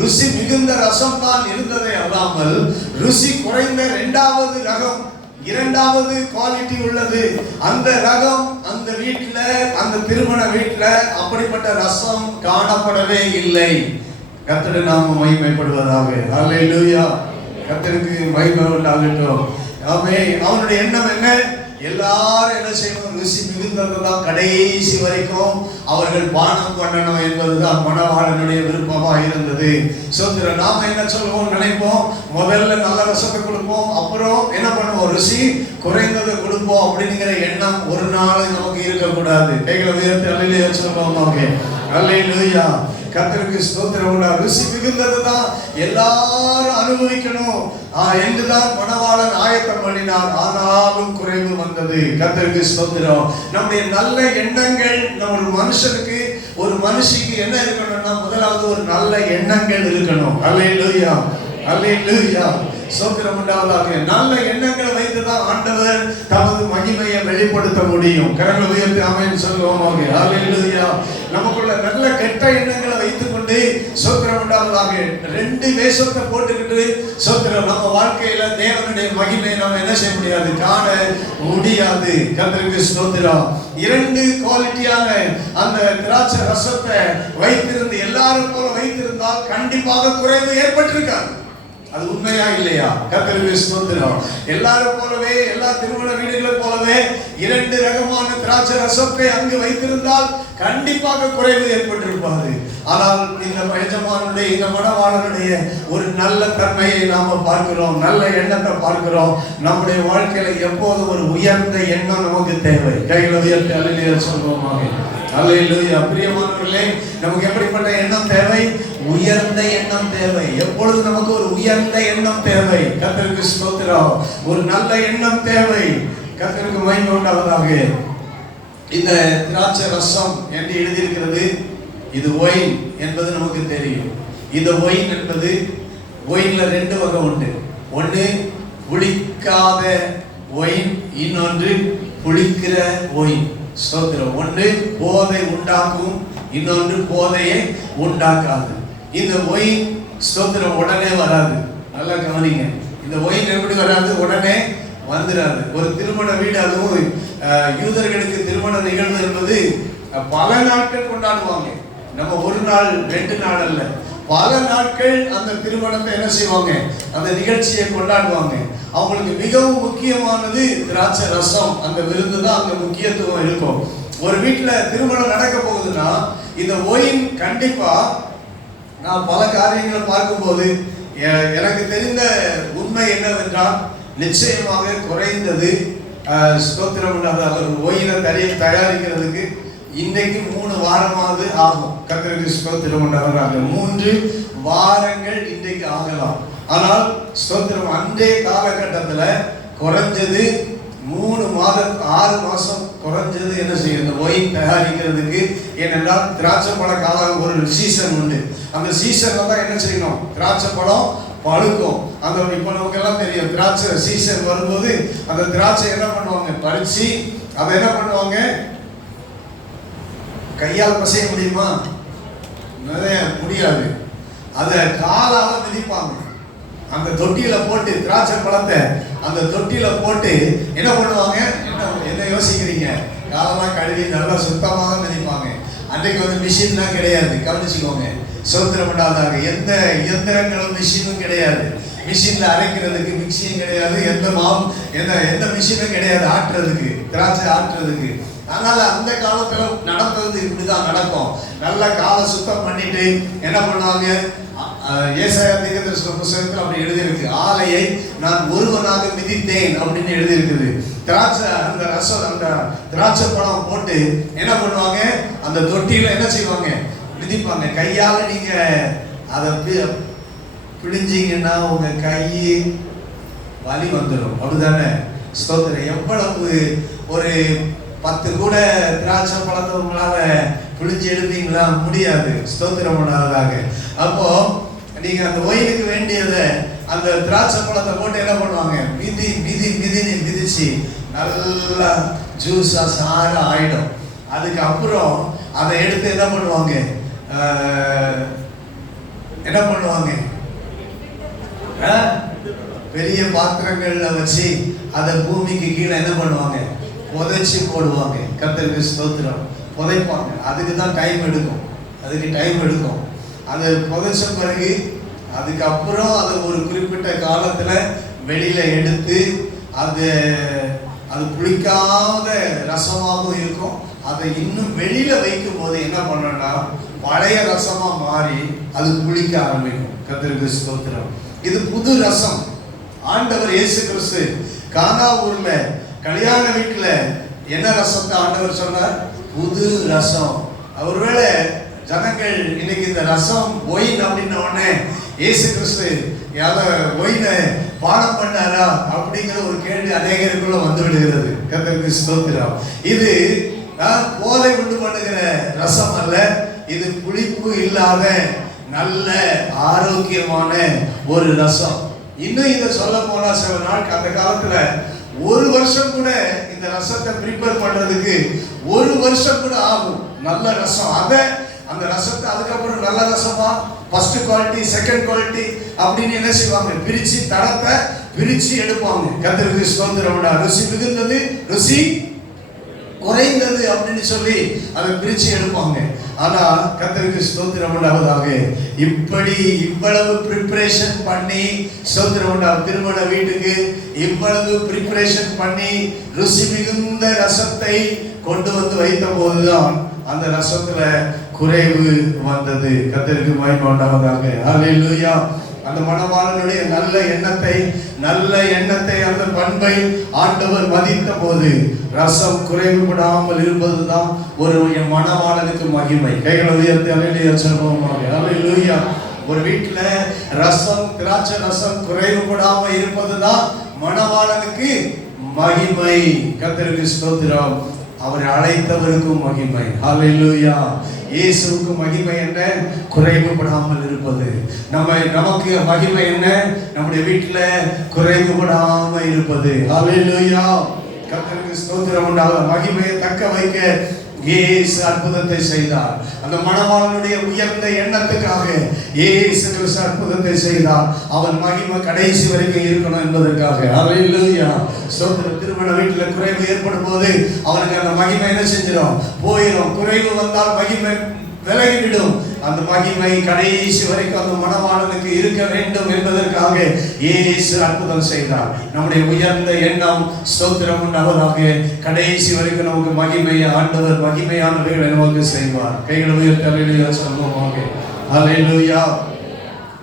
ருசி மிகுந்த ரசம் தான் இருந்ததை அல்லாமல் ருசி குறைந்த இரண்டாவது ரகம், இரண்டாவது குவாலிட்டி உள்ளது. அந்த ரகம் அந்த வீட்டில், அந்த திருமண வீட்டில் அப்படிப்பட்ட ரசம் காணப்படவே இல்லை. கர்த்தருடைய நாமம் மகிமைப்படுவதாக. அல்லேலூயா. கர்த்தருக்கு மகிமை உண்டாகட்டும். ஆமென். அவனுடைய எண்ணம் என்ன? எல்லாரும் என்ன செய்யணும்? ருசி மிகுந்ததுதான் கடைசி வரைக்கும் அவர்கள் பானம் பண்ணணும் என்பதுதான் மணவாளனுடைய விருப்பமாக இருந்தது. சோத்திரம். நாம என்ன சொல்லுவோம்? நினைப்போம், முதல்ல நல்ல ரசத்தை கொடுப்போம், அப்புறம் என்ன பண்ணுவோம்? ருசி குறைந்ததை கொடுப்போம் அப்படிங்கிற எண்ணம் ஒரு நாள் நமக்கு இருக்கக்கூடாது. கைகளை உயர்த்தி அல்லேலூயா சொல்லுவோம். அல்லேலூயா. கர்த்தருக்கு ஸ்தோத்திரம். ருசி மிகுந்தது தான் எல்லாரும் அனுபவிக்கணும் என்றுதான் மணவாளன் ஆயத்தம் பண்ணினார். ஆனாலும் குறைவு வந்தது. கர்த்தருக்கு ஸ்தோத்திரம். நம்முடைய நல்ல எண்ணங்கள், நம்ம மனுஷனுக்கு, ஒரு மனுஷிக்கு என்ன இருக்கணும்னா, முதலாவது ஒரு நல்ல எண்ணங்கள் இருக்கணும். அல்லேலூயா. அல்லேலூயா. ஸ்தோத்திரம் உண்டாவதாக. நல்ல எண்ணங்களை வைத்துதான் ஆண்டவர் தமது மகிமையை வெளிப்படுத்த முடியும். கரங்களை உயர்த்தி ஆமென் சொல்லுவோமாக. அல்லேலூயா. நமக்குள்ள நல்ல கெட்ட எண்ணங்களை வைத்துக் கொண்டு ஸ்தோத்திரம் உண்டாவதாக ரெண்டு வேஷத்தை போட்டுக்கிட்டு ஸ்தோத்திரம் நம்ம வாழ்க்கையில தேவனுடைய மகிமையை நம்ம என்ன செய்ய முடியாது? காண முடியாது. கர்த்தருக்கு ஸ்தோத்திரம். இரண்டு குவாலிட்டியான அந்த திராட்சை ரசத்தை வைத்திருந்து எல்லாரும் போல வைத்திருந்தால் கண்டிப்பாக குறைவு ஏற்பட்டிருக்காது. அது உண்மையா இல்லையா? கர்த்தருக்கு ஸ்தோத்திரம். எல்லாரும் போலவே, எல்லா திருமண வீடுகளை போலவே இரண்டு ரகமான திராட்சை ரசத்தை அங்கு வைத்திருந்தால் கண்டிப்பாக குறைவு ஏற்பட்டிருப்பாரு. ஆனால் இந்த எஜமானுடைய இந்த மணவாளனுடைய ஒரு நல்ல தன்மையை நாம பார்க்கிறோம், நல்ல எண்ணத்தை பார்க்கிறோம். நம்முடைய வாழ்க்கையில எப்போதும் ஒரு உயர்ந்த எண்ணம் நமக்கு தேவை. கையில உயர்த்தி அல்லேலூயா சொல்வோமாக. அல்லேலூயா. பிரியமானவர்களே, நமக்கு எப்படிப்பட்ட எண்ணம் தேவை? உயர்ந்த எண்ணம் தேவை. எப்பொழுது நமக்கு ஒரு உயர்ந்த எண்ணம் தேவை. கர்த்தருக்கு ஸ்தோத்திரம். ஒரு நல்ல எண்ணம் தேவை. கர்த்தருக்கு மகிமை உண்டாவதாக. இந்த திராட்சை ரசம் என்று எழுதியிருக்கிறது. இது ஒயின் என்பது நமக்கு தெரியும். இந்த ஒயின் என்பது ஒயின்ல ரெண்டு வகை உண்டு. ஒன்று புளிக்காத ஒயின், இன்னொன்று புளிக்கிற ஒயின். ஸ்தோத்திரம். ஒன்று போதை உண்டாக்கும், இன்னொன்று போதையை உண்டாக்காது. இந்த ஒயின் ஸ்தோத்திரம் உடனே வராது. நல்லா கவனிங்க. இந்த ஒயின் எப்படி வராது? உடனே வந்துடாது. ஒரு திருமண வீடு, அதுவும் யூதர்களுக்கு திருமண நிகழ்வு என்பது பல நாட்கள் கொண்டாடுவாங்க. நம்ம ஒரு நாள் 2 நாள் அல்ல, பல நாட்கள் அந்த திருமணத்தை என்ன செய்வாங்க? அந்த நிகழ்ச்சியை கொண்டாடுவாங்க. அவங்களுக்கு மிகவும் முக்கியமானது திராட்சை ரசம். அந்த விருந்து தான் அங்க முக்கியத்துவம் இருக்கும். ஒரு வீட்டுல திருமணம் நடக்க போகுதுன்னா இந்த ஒயின் கண்டிப்பா, நான் பல காரியங்களை பார்க்கும்போது எனக்கு தெரிந்த உண்மை என்னவென்றால், நிச்சயமாக குறைந்தது ஸ்தோத்திரம் அவர் ஒயினை தயாரிக்கிறதுக்கு இன்றைக்கு 3 வாரமாவது ஆகும். கர்த்தருக்கு ஸ்தோத்திரம் உண்டாவதாக. 3 வாரங்கள் இன்றைக்கு ஆகலாம். ஆனால் ஸ்தோத்திரம் அன்றைய காலகட்டத்தில் குறைஞ்சது 3 மாதம் 6 மாசம் குறைஞ்சது என்ன செய்யும் இந்த ஒயின் தயாரிக்கிறதுக்கு. ஏனென்றால் திராட்சை பழ காலம் ஒரு சீசன் உண்டு. அந்த சீசன்ல தான் என்ன செய்யணும்? திராட்சை பழம் பழுக்கும். அந்த இப்போ நமக்கு எல்லாம் தெரியும், திராட்சை சீசன் வரும்போது அந்த திராட்சை என்ன பண்ணுவாங்க? பறிச்சு அதை என்ன பண்ணுவாங்க? கையால் பசைய முடியுமா? முடியாது. அதை காலால மிதிப்பாங்க. அந்த தொட்டியில போட்டு திராட்சை பழத்தை அந்த தொட்டியில போட்டு என்ன பண்ணுவாங்க? என்ன யோசிக்கிறீங்க? காலெல்லாம் கழுவி நல்லா சுத்தமாக மிதிப்பாங்க. அன்றைக்கு வந்து மிஷின்லாம் கிடையாது. கவனிச்சுக்கோங்க. சோத்திரம் பண்ணாதாங்க. எந்த இயந்திரங்களும் மிஷினும் கிடையாது. மிஷின்ல அரைக்கிறதுக்கு மிக்சியும் கிடையாது. எந்த மிஷினும் கிடையாது ஆட்டுறதுக்கு, திராட்சை ஆட்டுறதுக்கு. அதனால அந்த காலத்துல நடந்தது இப்படிதான் நடக்கும். நல்லா காலை சுத்தம் பண்ணிட்டு என்ன பண்ணுவாங்க? ஏசாயா தீர்க்கதரிசன புத்தகத்தில் அப்படி எழுதியிருக்கு. ஆலையை நான் ஒருவனாக மிதித்தேன் அப்படின்னு எழுதியிருக்குது. திராட்சை அந்த ரசம் அந்த திராட்சை பழம் போட்டு என்ன பண்ணுவாங்க? அந்த தொட்டியில என்ன செய்வாங்க? மிதிப்பாங்க. கையால நீங்க அதை பிழிஞ்சிங்கன்னா உங்க கை வலி வந்துடும். அப்படிதானே? ஸ்தோத்திரம். எவ்வளவு ஒரு 10 கூட திராட்சை பழத்தை உங்களால பிழிஞ்சு எடுப்பீங்களா? முடியாது. ஸ்தோத்திரம் பண்ணாததாக. அப்போ நீங்க அந்த ஒயினுக்கு வேண்டியதை அந்த திராட்சை பழத்தை போட்டு என்ன பண்ணுவாங்க? மிதிச்சு நல்லா ஜூஸா சாரா ஆயிடும். அதுக்கப்புறம் அதை எடுத்து என்ன பண்ணுவாங்க? பெரிய பாத்திரங்கள்ல வச்சு அதை பூமிக்கு கீழே என்ன பண்ணுவாங்க? புதைச்சி போடுவாங்க. கர்த்தருக்கு ஸ்தோத்திரம். புதைப்பாங்க. அதுக்கு தான் டைம் எடுக்கும். அதை புதைச்ச பிறகு அதுக்கப்புறம் அதை ஒரு குறிப்பிட்ட காலத்துல வெளியில எடுத்து அது புளிக்காத ரசமாகவும் இருக்கும். அதை இன்னும் வெளியில வைக்கும் போது என்ன பண்ணா பழைய ரசமா மாறி அது புளிக்க ஆரம்பிக்கும். கர்த்தருக்கு ஸ்தோத்திரம். இது புது ரசம். ஆண்டவர் இயேசு கிறிஸ்து கானா ஊர்ல கல்யாண வீட்டுல என்ன ரசத்தை ஆண்டவர் சொன்னார்? புது ரசம். ஒருவேளை ஜனங்கள் இன்னைக்கு இந்த ரசம் ஒயின் அப்படின்ன உடனே இயேசு கிறிஸ்து ஒயினை பானம் பண்ணாரா அப்படிங்கிற ஒரு கேள்வி அநேகருக்குள்ள வந்து விடுகிறது. கர்த்தருக்கு ஸ்தோத்திரம். இது போதை உண்டு பண்ணுகிற ரசம் அல்ல. இது புளிப்பு இல்லாத நல்ல ஆரோக்கியமான ஒரு ரசம். இன்னும் இதை சொல்ல போனா சில நாள் அந்த காலத்துல 1 வருஷம் கூட இந்த ரசத்தை ப்ரிப்பேர் பண்றதுக்கு 1 வருஷம் கூட ஆகும். நல்ல ரசம். அந்த ரசத்தை அதுக்கப்புறம் நல்ல ரசமா ஃபர்ஸ்ட் குவாலிட்டி, செகண்ட் குவாலிட்டி அப்படின்னு என்ன செய்வாங்க? பிரிச்சு தரத்தை பிரிச்சு எடுப்பாங்க. கர்த்தருக்கு ஸ்தோத்திரம். ருசி மிகுந்தது, ருசி குறைந்தது அப்படின்னு சொல்லி அதை பிரிச்சு எடுப்பாங்க. ஆனா கர்த்தருக்கு ஸ்தோத்திரம் உண்டாவதாக. இப்படி இவ்வளவு ப்ரிப்பரேஷன் பண்ணி ஸ்தோத்திரம் உண்டாவது திருமண வீட்டுக்கு இவ்வளவு ப்ரிப்பரேஷன் பண்ணி ருசி மிகுந்த ரசத்தை கொண்டு வந்து வைத்த போதுதான் அந்த ரசத்துல குறைவு வந்தது. கர்த்தருக்கு மகிமை உண்டாவதாக. ஹல்லேலூயா. அந்த மணவாளனுடைய நல்ல எண்ணத்தை அந்த பண்பை ஆண்டவர் மதித்த போது ரசம் குறைவுபடாமல் இருப்பதுதான் ஒரு மணவாளனுக்கு மகிமை. கைகளை உயர்த்தி அல்லேலூயா சொல்வோமாக. அல்லேலூயா. ஒரு வீட்டுல ரசம், திராட்சை ரசம் குறைவுபடாம இருப்பதுதான் மணவாளனுக்கு மகிமை. கர்த்தருக்கு ஸ்தோத்திரம். அவரை அழைத்தவருக்கும் மகிமை. ஹல்லேலூயா. இயேசுவுக்கு மகிமை என்ன? குறைவுபடாமல் இருப்பது. நமக்கு மகிமை என்ன? நம்முடைய வீட்டுல குறைவுபடாம இருப்பது. ஹல்லேலூயா. கர்த்தருக்கு ஸ்தோத்திரம் உண்டாக. மகிமையை தக்க வைக்க இயேசு அற்புதத்தை செய்தார். அந்த மணவாளனுடைய உயர்ந்த எண்ணத்துக்காக இயேசு கிறிஸ்து அற்புதத்தை செய்தார். அவன் மகிமை கடைசி வரைக்கும் இருக்கணும் என்பதற்காக. ஹல்லேலூயா. ஸ்தோத்திரம். திருமண வீட்டுல குறைவு ஏற்படும் போது அவனுக்கு அந்த மகிமை என்ன செஞ்சிடும்? போயிடும். குறைவு வந்தால் மகிமை விலகிவிடும். அந்த மகிமை கடைசி வரைக்கும் அந்த மணவாளனுக்கு இருக்க வேண்டும் என்பதற்காக இயேசு அற்புதம் செய்தார். நம்முடைய உயர்ந்த எண்ணம் ஸ்தோத்திரம் உண்டாவதாக. கடைசி வரைக்கும் நமக்கு மகிமையை ஆண்டவர் மகிமையானவர்களை நமக்கு செய்வார். கைகளை உயர்த்தி அல்லேலூயா சொல்வோமாக. அல்லேலூயா.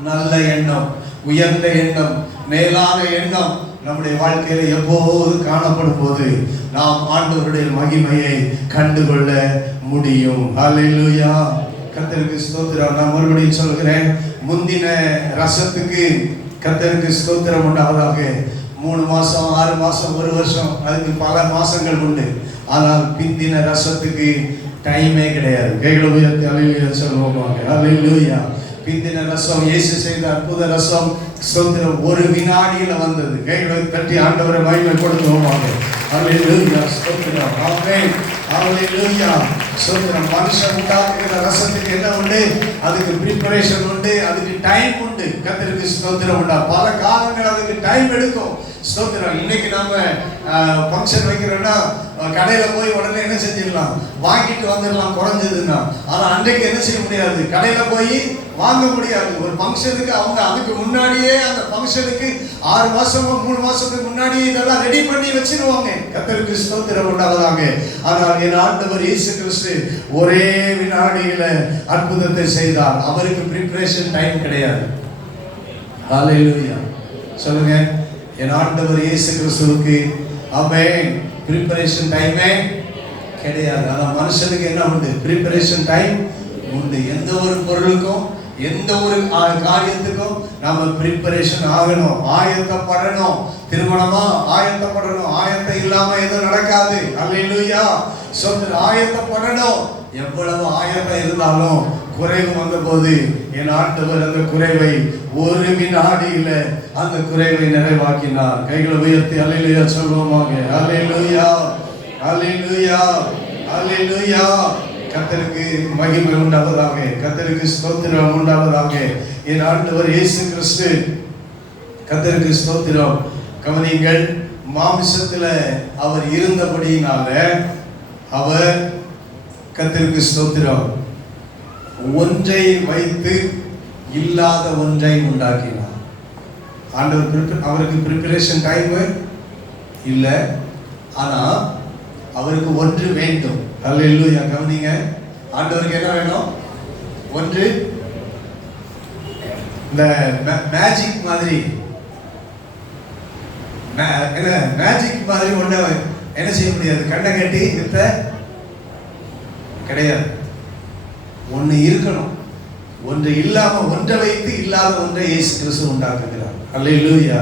நல்ல எண்ணம், உயர்ந்த எண்ணம், மேலான எண்ணம் நம்முடைய வாழ்க்கையில எப்போது காணப்படும் போது நாம் ஆண்டவருடைய மகிமையை கண்டுகொள்ள முடியும். அல்லேலூயா. கர்த்தருக்கு ஸ்தோத்திரம். நான் மறுபடியும் சொல்கிறேன், முந்தின ரசத்துக்கு கர்த்தருக்கு ஸ்தோத்திரம் உண்டாவதாக. 3 மாசம், 6 மாசம், 1 வருஷம், அதுக்கு பல மாசங்கள் உண்டு. ஆனால் பிந்தின ரசத்துக்கு டைமே கிடையாது. கைகளை உயர்த்தி அல்லேலூயா சொல்வோமாக. அல்லேலூயா. பிந்தின ரசம், இயேசு செய்த அற்புத ரசம் ஸ்தோத்திரம் 1 வினாடியில வந்தது. கைகளை தட்டி ஆண்டவரை மகிமைப்படுத்துவோமாக. அல்லேலூயா. ஸ்தோத்திரம். ஆமென். அல்லேலூயா. ஸ்தோத்திரம். மனுஷன் உண்டாக்குகிற ரசத்துக்கு என்ன உண்டு? அதுக்கு ப்ரிப்பரேஷன் உண்டு, அதுக்கு டைம் உண்டு. கர்த்தருக்கு ஸ்தோத்திரம் உண்டா. பல காலங்கள் அதுக்கு டைம் எடுக்கும். ஸ்தோத்திரம். இன்னைக்கு நாம ஃபங்க்ஷன் வைக்கிறோம்னா கடையில போய் உடனே என்ன செஞ்சிடலாம்? வாங்கிட்டு வந்துடலாம் குறைஞ்சதுன்னா. ஆனா அன்றைக்கு என்ன செய்ய முடியாது? கடையில போய் வாங்க முடியாது. ஒரு ஃபங்க்ஷனுக்கு அவங்க அதுக்கு முன்னாடியே அந்த ஃபங்க்ஷனுக்கு 6 மாசமோ 3 மாசத்துக்கு முன்னாடியே இதெல்லாம் ரெடி பண்ணி வச்சிருவாங்க. கர்த்தருக்கு ஸ்தோத்திரம் உண்டாவதாக. ஆனால் என் ஆண்டவர் இயேசு கிறிஸ்து ஒரே வினாடியில அற்புதத்தை செய்தார். அவருக்கு ப்ரிப்பரேஷன் டைம் கிடையாது. ஹல்லேலூயா. சொல்லுங்க. என் ஆண்டவர் இயேசு கிறிஸ்துவுக்கு ஆமென் ப்ரிப்பரேஷன் டைமே கிடையாது. ஆனா மனுஷனுக்கு என்ன உண்டு? ப்ரிப்பரேஷன் டைம் உண்டு. எந்த ஒரு பொருளுக்கும், எந்த ஒரு காரியத்துக்கும் நாம ப்ரிப்பரேஷன் ஆகணும், ஆயத்தப்படணும். திருமணமா ஆயத்தப்படணும். ஆயத்தம் இல்லாம எதுவும் நடக்காது. அல்லேலூயா. சொல்லுங்க. ஆயத்தப்படணும். எவ்வளவு ஆயத்தம் இருந்தாலும் குறைவு வந்த போது என் ஆண்டவர் அந்த குறைவை 1 வினாடியில அந்த குறைவை நிறைவாக்கினார். கைகளை உயர்த்தி அல்லேலூயா சொல்வோமாக. அல்லேலூயா. அல்லேலூயா. அல்லேலூயா. கர்த்தருக்கு மகிமை உண்டாவதாக. கர்த்தருக்கு ஸ்தோத்திரம் உண்டாவதாக. என் ஆண்டவர் இயேசு கிறிஸ்து. கர்த்தருக்கு ஸ்தோத்திரம். கவனிங்கள். மாம்சத்துல அவர் இருந்தபடியினால அவர் கர்த்தருக்கு ஸ்தோத்திரம் ஒன்றை வைத்து இல்லாத ஒன்றை உண்டாக்கினார். ஆண்டவர் அவருக்கு ப்ரிப்பரேஷன் டைம் இல்ல, ஆனா அவருக்கு ஒன்று வேண்டும். அல்லேலூயா. கவனிங்க. ஆண்டவருக்கு என்ன வேணும்? ஒன்று. இந்த மேஜிக் மாதிரி மேஜிக் மாதிரி ஒண்ணு என்ன செய்ய முடியாது. கண்ணை கட்டி இருக்க கிடையாது. ஒன்று இருக்கணும். ஒன்று இல்லாம ஒன்றை வைத்து இல்லாத ஒன்றை இயேசு கிறிஸ்து உண்டாக்குகிறார். அல்லேலூயா.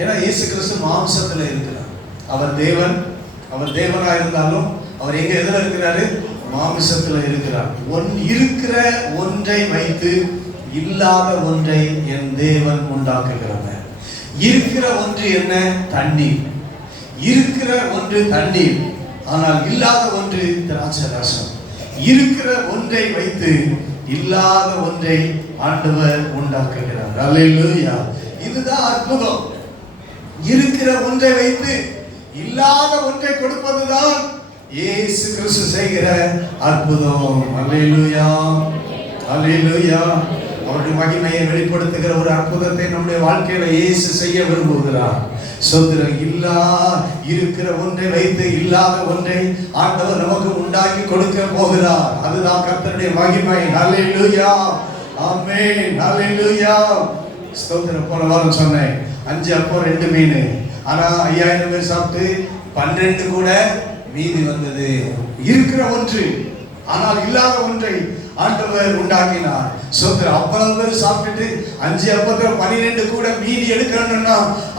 ஏன்னா இயேசு கிறிஸ்து மாம்சத்துல இருக்கிறார். அவர் தேவன். அவர் தேவனா இருந்தாலும் அவர் எங்க எதுல இருக்கிறாரு? மாம்சத்துல இருக்கிறார். இருக்கிற ஒன்றை வைத்து இல்லாத ஒன்றை என் தேவன் உண்டாக்குகிறவர். இருக்கிற ஒன்று என்ன? தண்ணீர். இருக்கிற ஒன்று தண்ணீர், ஆனால் இல்லாத ஒன்று திராட்சை ரசம். இருக்கிற ஒன்றை வைத்து இல்லாத ஒன்றை ஆண்டவர் உண்டாக்குகிறார். அல்லேலூயா. இதுதான் அற்புதம். இருக்கிற ஒன்றை வைத்து இல்லாத ஒன்றை கொடுப்பதுதான் இயேசு கிறிஸ்து செய்கிற அற்புதம். அல்லேலூயா, அல்லேலூயா. அவருடைய மகிமையை வெளிப்படுத்துகிற ஒரு அற்புதத்தை நம்முடைய வாழ்க்கையில இயேசு செய்ய விரும்புகிறார். சோதரம் இருக்கிற ஒன்றை வைத்து இல்லாத ஒன்றை ஆண்டவர் நமக்கு உண்டாக்கி கொடுக்க போகிறார். அதுதான் கர்த்தருடைய மகிமை. அல்லேலூயா, ஆமென், அல்லேலூயா. ஸ்தோத்திரம். போன வாரம் சொன்னேன் 5 அப்பம் 2 மீன். ஆனா 5000 பேர் சாப்பிட்டு 12 கூட மீதி வந்தது. இருக்கிற ஒன்று ஆனால் இல்லாத ஒன்றை ஆண்டவர் உண்டாக்கினார். சோதரம். அவ்வளவு பேர் சாப்பிட்டுட்டு 5 அப்பத்துல 12 கூட மீதி எடுக்கணும்னா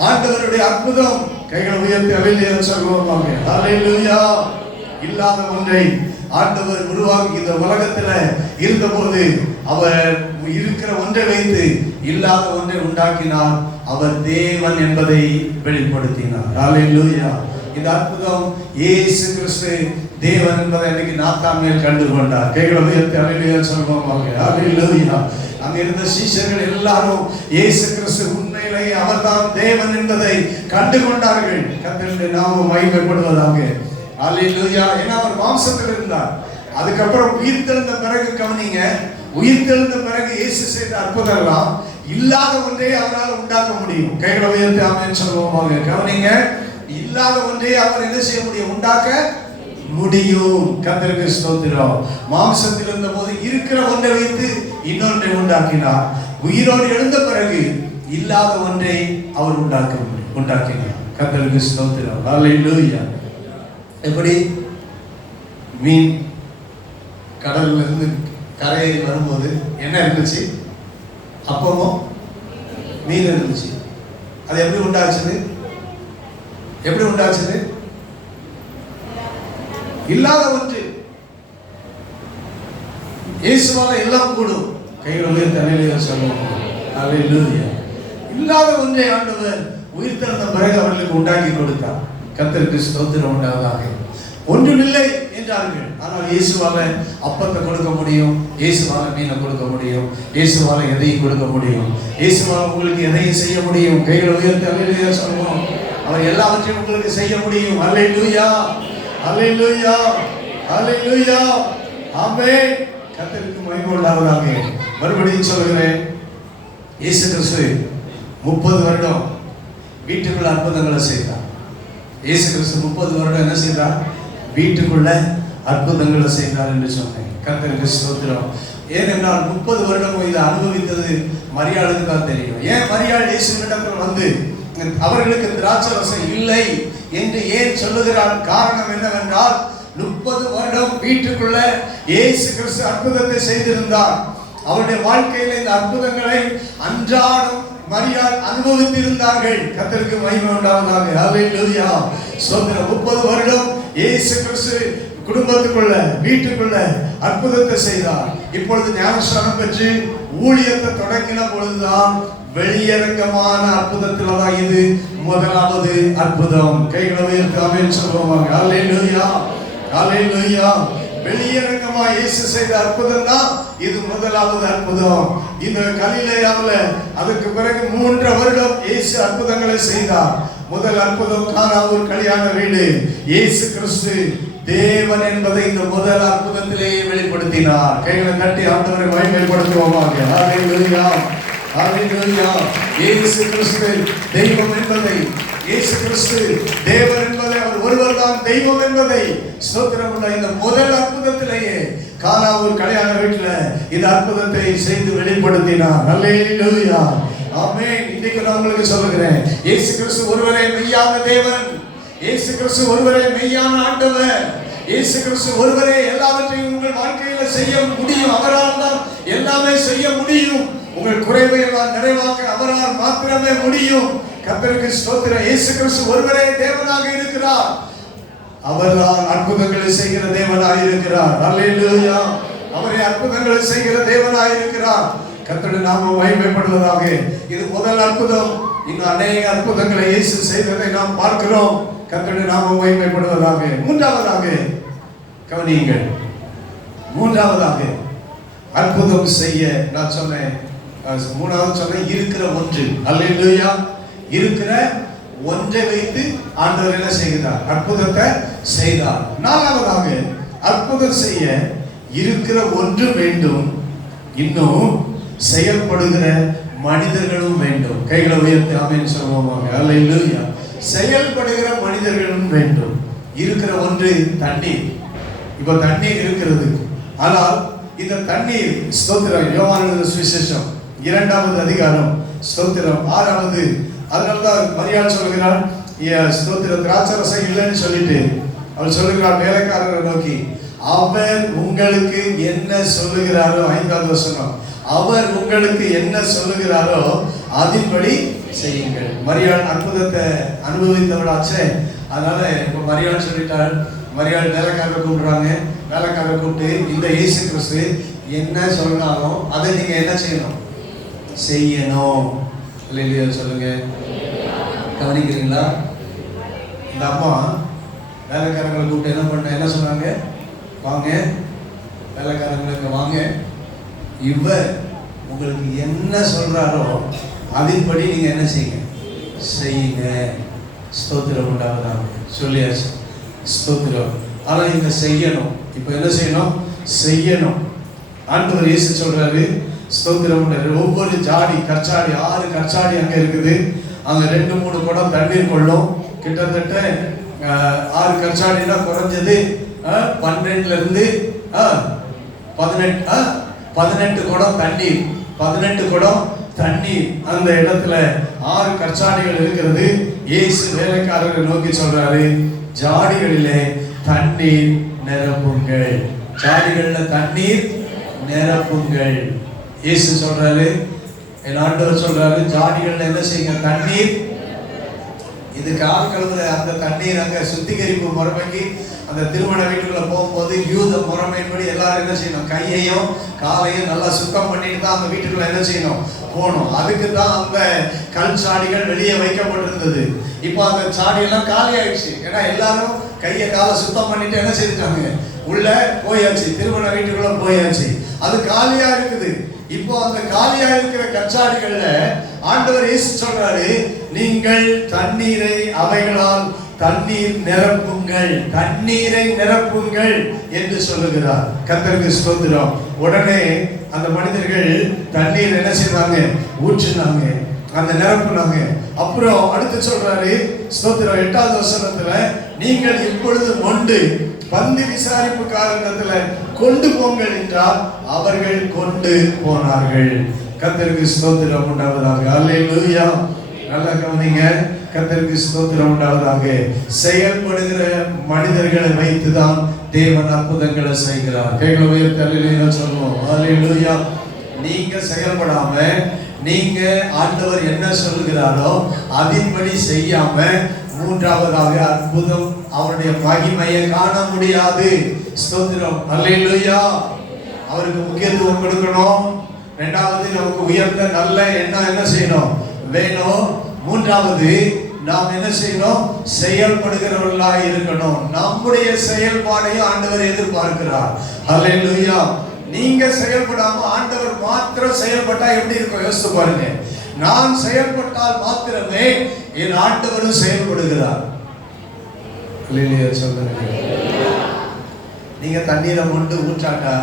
ஆண்டவருடைய அற்புதம். கைகளை உயர்த்தி அல்லேலூயா சொல்லுவோம். அல்லேலூயா. இல்லாத ஒன்றை ஆண்டவர் உருவாக்கி இந்த உலகத்துல இருந்தபோது அவர் இருக்கிற ஒன்றை வைத்து இல்லாத ஒன்றை உண்டாக்கினார். அவர் தேவன் என்பதை வெளிப்படுத்தினார். அல்லேலூயா. இந்த அற்புதம் இயேசு கிறிஸ்து தேவன் என்பதை இன்னைக்கு நாத்தான்மேல் கண்டு கொண்டார். கைகளை உயர்த்தி அல்லேலூயா சொல்லுவோம். அல்லேலூயா. அங்க இருந்த சீஷர்கள் எல்லாரும் இயேசு கிறிஸ்து உண்மையிலேயே அவர்தான் தேவன் என்பதை கண்டு கொண்டார்கள். கர்த்தருடைய நாமம் மகிமைப்படுவதாக. அல்லேலூயா. ஏன்னா அவர் மாம்சத்தில் இருந்தார். அதுக்கப்புறம் உயிர்த்தெழுந்த பிறகு கவனிங்க, உயிர்த்தெழுந்த பிறகு இயேசு செய்த அற்புதம் எல்லாம் இல்லாத ஒன்றை அவரால் உண்டாக்க முடியும். கைகளை உயர்த்தி ஆமென் சொல்லுவோம். கவனிங்க, இல்லாத ஒன்றை அவர் என்ன செய்ய முடியும்? உண்டாக்க முடியும். கர்த்தருக்கு ஸ்தோத்திரம். மாம்சத்தில் இருந்த போது இருக்கிற ஒன்றை வைத்து இன்னொன்றை உண்டாக்கினார். உயிரோடு எழுந்த பிறகு இல்லாத ஒன்றை அவர் உண்டாக்கினார். கர்த்தருக்கு ஸ்தோத்திரம். அல்லேலூயா. எப்படி மீன் கடல்ல இருந்து கரையை வரும்போது என்ன இருந்துச்சு? அப்பமும் மீன் இருந்துச்சு. அது எப்படி உண்டாச்சுது? எப்படி உண்டாச்சுது? இல்லாத ஒன்று. இயேசுவால எல்லாம் கூடும். கையில் உயர்த்தி அல்லேலூயா சொல்லுவோம். அல்லேலூயா. இல்லாத ஒன்றை ஆண்டவர் உயிர்த்தெழுந்த பிறகு அவர்களுக்கு உண்டாக்கி கொடுத்தார். கர்த்தருக்கு ஸ்தோத்திரம் உண்டாவதாக. ஒன்றுமில்லை என்றார்கள். ஆனால் இயேசுவால அப்பத்தை கொடுக்க முடியும், இயேசுவால மீனை கொடுக்க முடியும், இயேசுவால எதையும் கொடுக்க முடியும், இயேசுவால உங்களுக்கு எதையும் செய்ய முடியும். கைகளை உயர்த்தி அல்லேலூயா சொல்லுவோம். அவர் எல்லாவற்றையும் உங்களுக்கு செய்ய முடியும். அல்லேலூயா, அல்லேலூயா, அல்லேலூயா. ஆமென். கர்த்தருக்கு மகிமை உண்டாவதாக. மறுபடியும் சொல்கிறேன், இயேசு கிறிஸ்து 30 வருடம் வீட்டுக்குள்ள அற்புதங்களை செய்தார். இயேசு கிறிஸ்து 30 வருடம் என்ன செய்தார்? வீட்டுக்குள்ள அற்புதங்களை செய்தார் என்று சொன்னேன். கர்த்தருக்கு ஸ்தோத்திரம். ஏனென்றால் 30 வருடம் இதை அனுபவித்தது மரியாளுக்கு தான் தெரியும். ஏன் மரியாள் இயேசுவினிடத்தில் வந்து அவர்களுக்கு திராட்சரசம் இல்லை என்று ஏன் சொல்லுகிறார்? காரணம் என்னவென்றால் 30 வருடம் வீட்டுக்குள்ள இயேசு கிறிஸ்து அற்புதத்தை செய்திருந்தார். அவருடைய வாழ்க்கையில் இந்த அற்புதங்களை அன்றாடம் மரியாள் அனுபவித்திருந்தார்கள். கர்த்தருக்கு மகிமை உண்டாவதாக. அல்லேலூயா. ஸ்தோத்திரம். 30 வருடம் இயேசு கிறிஸ்து குடும்பத்துக்குள்ள வீட்டுக்குள்ள அற்புதத்தை செய்தார். இப்பொழுது ஞானஸ்நானம் பெற்று ஊழியத்தை தொடங்கின பொழுதுதான் வெளியரங்கமான அற்புதத்துல தான் இது முதலாவது அற்புதம். கைகளை உயர்த்தி ஆமென் சொல்லுவாங்க. அல்லேலூயா, அல்லேலூயா. வெளியரங்கமா இயேசு செய்த அற்புதம் தான் இது முதலாவது அற்புதம். இந்த கலிலேயாவுல அதுக்கு பிறகு 3 வருடம் இயேசு அற்புதங்களை செய்தார். முதல் அற்புதம் கானாவூர் கல்யாண வீடு. இயேசு கிறிஸ்து தேவன் என்பதை இந்த முதல் அற்புதத்திலேயே வெளிப்படுத்தினார். கைகளை தட்டி ஆண்டவரை மகிமைப்படுத்துவோமாக. அல்லேலூயா, அல்லேலூயா. இயேசு கிறிஸ்து தெய்வம் என்பதை, இயேசு கிறிஸ்து தேவன் என்பதை, அவர் ஒருவர் தான் தெய்வம் என்பதை ஸ்தோத்திரம் உள்ள இந்த முதல் அற்புதத்திலேயே கானாவூர் கல்யாண வீட்டுல இந்த அற்புதத்தை செய்து வெளிப்படுத்தினார். அல்லேலூயா, ஆமென். இன்னைக்கு நான் உங்களுக்கு சொல்லுகிறேன், இயேசு கிறிஸ்து ஒருவரே மெய்யான தேவன், இயேசு கிறிஸ்து ஒருவரே மெய்யான ஆண்டவர், இயேசு கிறிஸ்து ஒருவரே எல்லாவற்றையும் உங்கள் வாழ்க்கையில செய்ய முடியும். அவரால் தான் எல்லாமே செய்ய முடியும். உங்கள் குறைவை எல்லாம் நிறைவாக்க அவரால் மாத்திரமே முடியும். கர்த்தருக்கு ஸ்தோத்திரம். இயேசு கிறிஸ்து ஒருவரே தேவனாக இருக்கிறார். அவர்தான் அற்புதங்களை செய்கிற தேவனாய் இருக்கிறார். அல்லேலூயா. அவரே அற்புதங்களை செய்கிற தேவனாய் இருக்கிறார். கர்த்தருடைய நாமம் மகிமைப்படுவதாக. இது முதல் அற்புதம். இன்னும் அநேக அற்புதங்களை இயேசு செய்ததை நாம் பார்க்கிறோம். கர்த்தருடைய நாமம் மகிமைப்படுவதாக. மூன்றாவதாக கவனியுங்கள். மூன்றாவதாக அற்புதம் செய்ய நான் சொன்னேன். மூணாவது சொன்னேன் இருக்கிற ஒன்று. அல்லேலூயா. இருக்கிற ஒன்றை வைத்து ஆண்டவர் என்ன செய்கிறார்? அற்புதத்தை செய்தார். நாலாவதாக அற்புதம் செய்ய இருக்கிற ஒன்று வேண்டும், இன்னும் செயல்படுகிற மனிதர்களும் வேண்டும். கைகளை உயர்த்தி ஆமென் சொல்லுவாங்க. அல்லேலூயா. செயல்படுகிற மனிதர்களும் வேண்டும். இருக்கிற ஒன்று தண்ணீர். இப்ப தண்ணீர் இருக்கிறது, ஆனால் இந்த தண்ணீர் ஸ்தோத்திரம் யோவான் சுவிசேஷம் 2வது அதிகாரம் ஸ்தோத்திரம் 6வது, அதனால்தான் மரியாள் சொல்கிறார் ஸ்தோத்திர திராட்சரசம் இல்லைன்னு சொல்லிட்டு அவள் சொல்லுகிறார் வேலைக்காரரை நோக்கி, அவர் உங்களுக்கு என்ன சொல்லுகிறாரோ, 5வது வசனம், அவர் உங்களுக்கு என்ன சொல்லுகிறாரோ அதின்படி செய்யுங்கள். மரியாள் அற்புதத்தை அனுபவித்தவளாச்சே, அதனால இப்ப மரியாள் சொல்லிட்டார். மரியாள் வேலைக்காரரை கூப்பிடுறாங்க. வேலைக்காரரை கூப்பிட்டு இந்த இயேசு கிறிஸ்து என்ன சொன்னாலும் அதை நீங்க என்ன செய்யணும்? செய்யணும். இல்லையா? சொல்லுங்க. கவனிக்கிறீங்களா? இந்த அம்மா வேலைக்காரங்களை கூப்பிட்டு என்ன சொன்னாங்க? வாங்க வேலைக்காரங்களுக்கு வாங்க, இவர் உங்களுக்கு என்ன சொல்றாரோ அதன்படி நீங்க என்ன செய்யுங்க? செய்யுங்க. ஸ்தோத்திரம் உண்டாவதாக சொல்லியாச்சு. ஸ்தோத்திரம். ஆனா இங்க செய்யணும். இப்ப என்ன செய்யணும்? செய்யணும். ஆண்டவர் இயேசு சொல்றாரு ஸ்தோத்திரம், ஒவ்வொரு ஜாடி கற்சாடி 6 கற்சாடி அங்க இருக்குது. அங்க 2-3 குடம் தண்ணீர் கொள்ளும். கிட்டத்தட்ட 6 கற்சாடினா குறைஞ்சது 12 இருந்து 18 குடம் தண்ணீர். 18 குடம் தண்ணீர் அந்த இடத்துல 6 கற்சாடிகள் இருக்கிறது. இயேசு வேலைக்காரரை நோக்கி சொல்றாரு, ஜாடிகளிலே தண்ணீர் நிரப்புங்கள். ஜாடிகள்ல தண்ணீர் நிரப்புங்கள். இயேசு சொல்றாரு, என் ஆண்டவர் சொல்றாரு, ஜாடிகள்ல என்ன செய்யுங்க? தண்ணீர். இதுக்கு ஆட்களுக்கு அந்த தண்ணீர் அங்க சுத்திகரிப்பு முறைமைக்கு அந்த திருமண வீட்டுக்குள்ள போகும்போது யூத முறைமைப்படி எல்லாரும் என்ன செய்யணும்? கையையும் காலையும் நல்லா சுத்தம் பண்ணிட்டு தான் அந்த வீட்டுக்குள்ள என்ன செய்யணும்? போகணும். அதுக்கு தான் அந்த கல் சாடிகள் வெளியே வைக்கப்பட்டிருந்தது. இப்போ அந்த சாடியெல்லாம் காலி ஆயிடுச்சு. ஏன்னா எல்லாரும் கையை காலை சுத்தம் பண்ணிட்டு என்ன செய்துட்டாங்க? உள்ள போயாச்சு, திருமண வீட்டுக்குள்ள போயாச்சு. அது காலியா இருக்குது. இப்போ அந்த காலியா இருக்கிற கச்சாடிகள்ல ஆண்டவர் இயேசு சொல்றாரு, நீங்கள் தண்ணீரை அவைகளால் தண்ணீர் நிரப்புங்கள், தண்ணீரை நிரப்புங்கள் என்று சொல்லுகிறார். கர்த்தருக்கு ஸ்தோத்திரம். உடனே அந்த மனிதர்கள் தண்ணீர் என்ன செய்வாங்க? ஊற்றினாங்க, அந்த நிரப்புனாங்க. அப்புறம் அடுத்து சொல்றாரு ஸ்தோத்திரம் 8வது வசனத்துல, நீங்கள் இப்பொழுது மொண்டு பந்தி விசாரிப்பு காரணத்துல கொண்டு போங்கள் என்றால் அவர்கள் கொண்டு போனார்கள். கர்த்தருக்கு ஸ்தோத்திரம் உண்டாவதாக. அல்லேலூயா. நல்லா கவனிங்க. கர்த்தருக்கு ஸ்தோத்திரம் உண்டாவதாக. செயல்படுகிற மனிதர்களை வைத்துதான் தேவன் அற்புதங்களை செய்கிறார். கைகளை உயர்த்தி அல்லேலூயா சொல்லுவோம். அல்லேலூயா. நீங்க செயல்படாம, நீங்க ஆண்டவர் என்ன சொல்லுகிறாரோ அதன்படி செய்யாம, மூன்றாவதாக அற்புதம் அவருடைய மகிமையை காண முடியாது. ஸ்தோத்திரம். அல்லேலூயா. அவருக்கு முக்கியத்துவம் கொடுக்கணும். இரண்டாவது, நமக்கு உயர்ந்த நல்ல எண்ணம் என்ன செய்யணும்? வேணும். மூன்றாவது, நாம் என்ன செய்யணும்? செயல்படுகிறவர்களாக இருக்கணும். நம்முடைய செயல்பாடையும் ஆண்டவர் எதிர்பார்க்கிறார். அல்லேலூயா. நீங்க செயல்படாம ஆண்டவர் மாத்திரம் செயல்பட்டா எப்படி இருக்கும்? யோசித்து பாருங்க. நான் செயல்பட்டால் மாத்திரமே என் ஆண்டவரும் செயல்படுகிறார். நீங்க தண்ணீரை கொண்டு ஊற்றாட்டா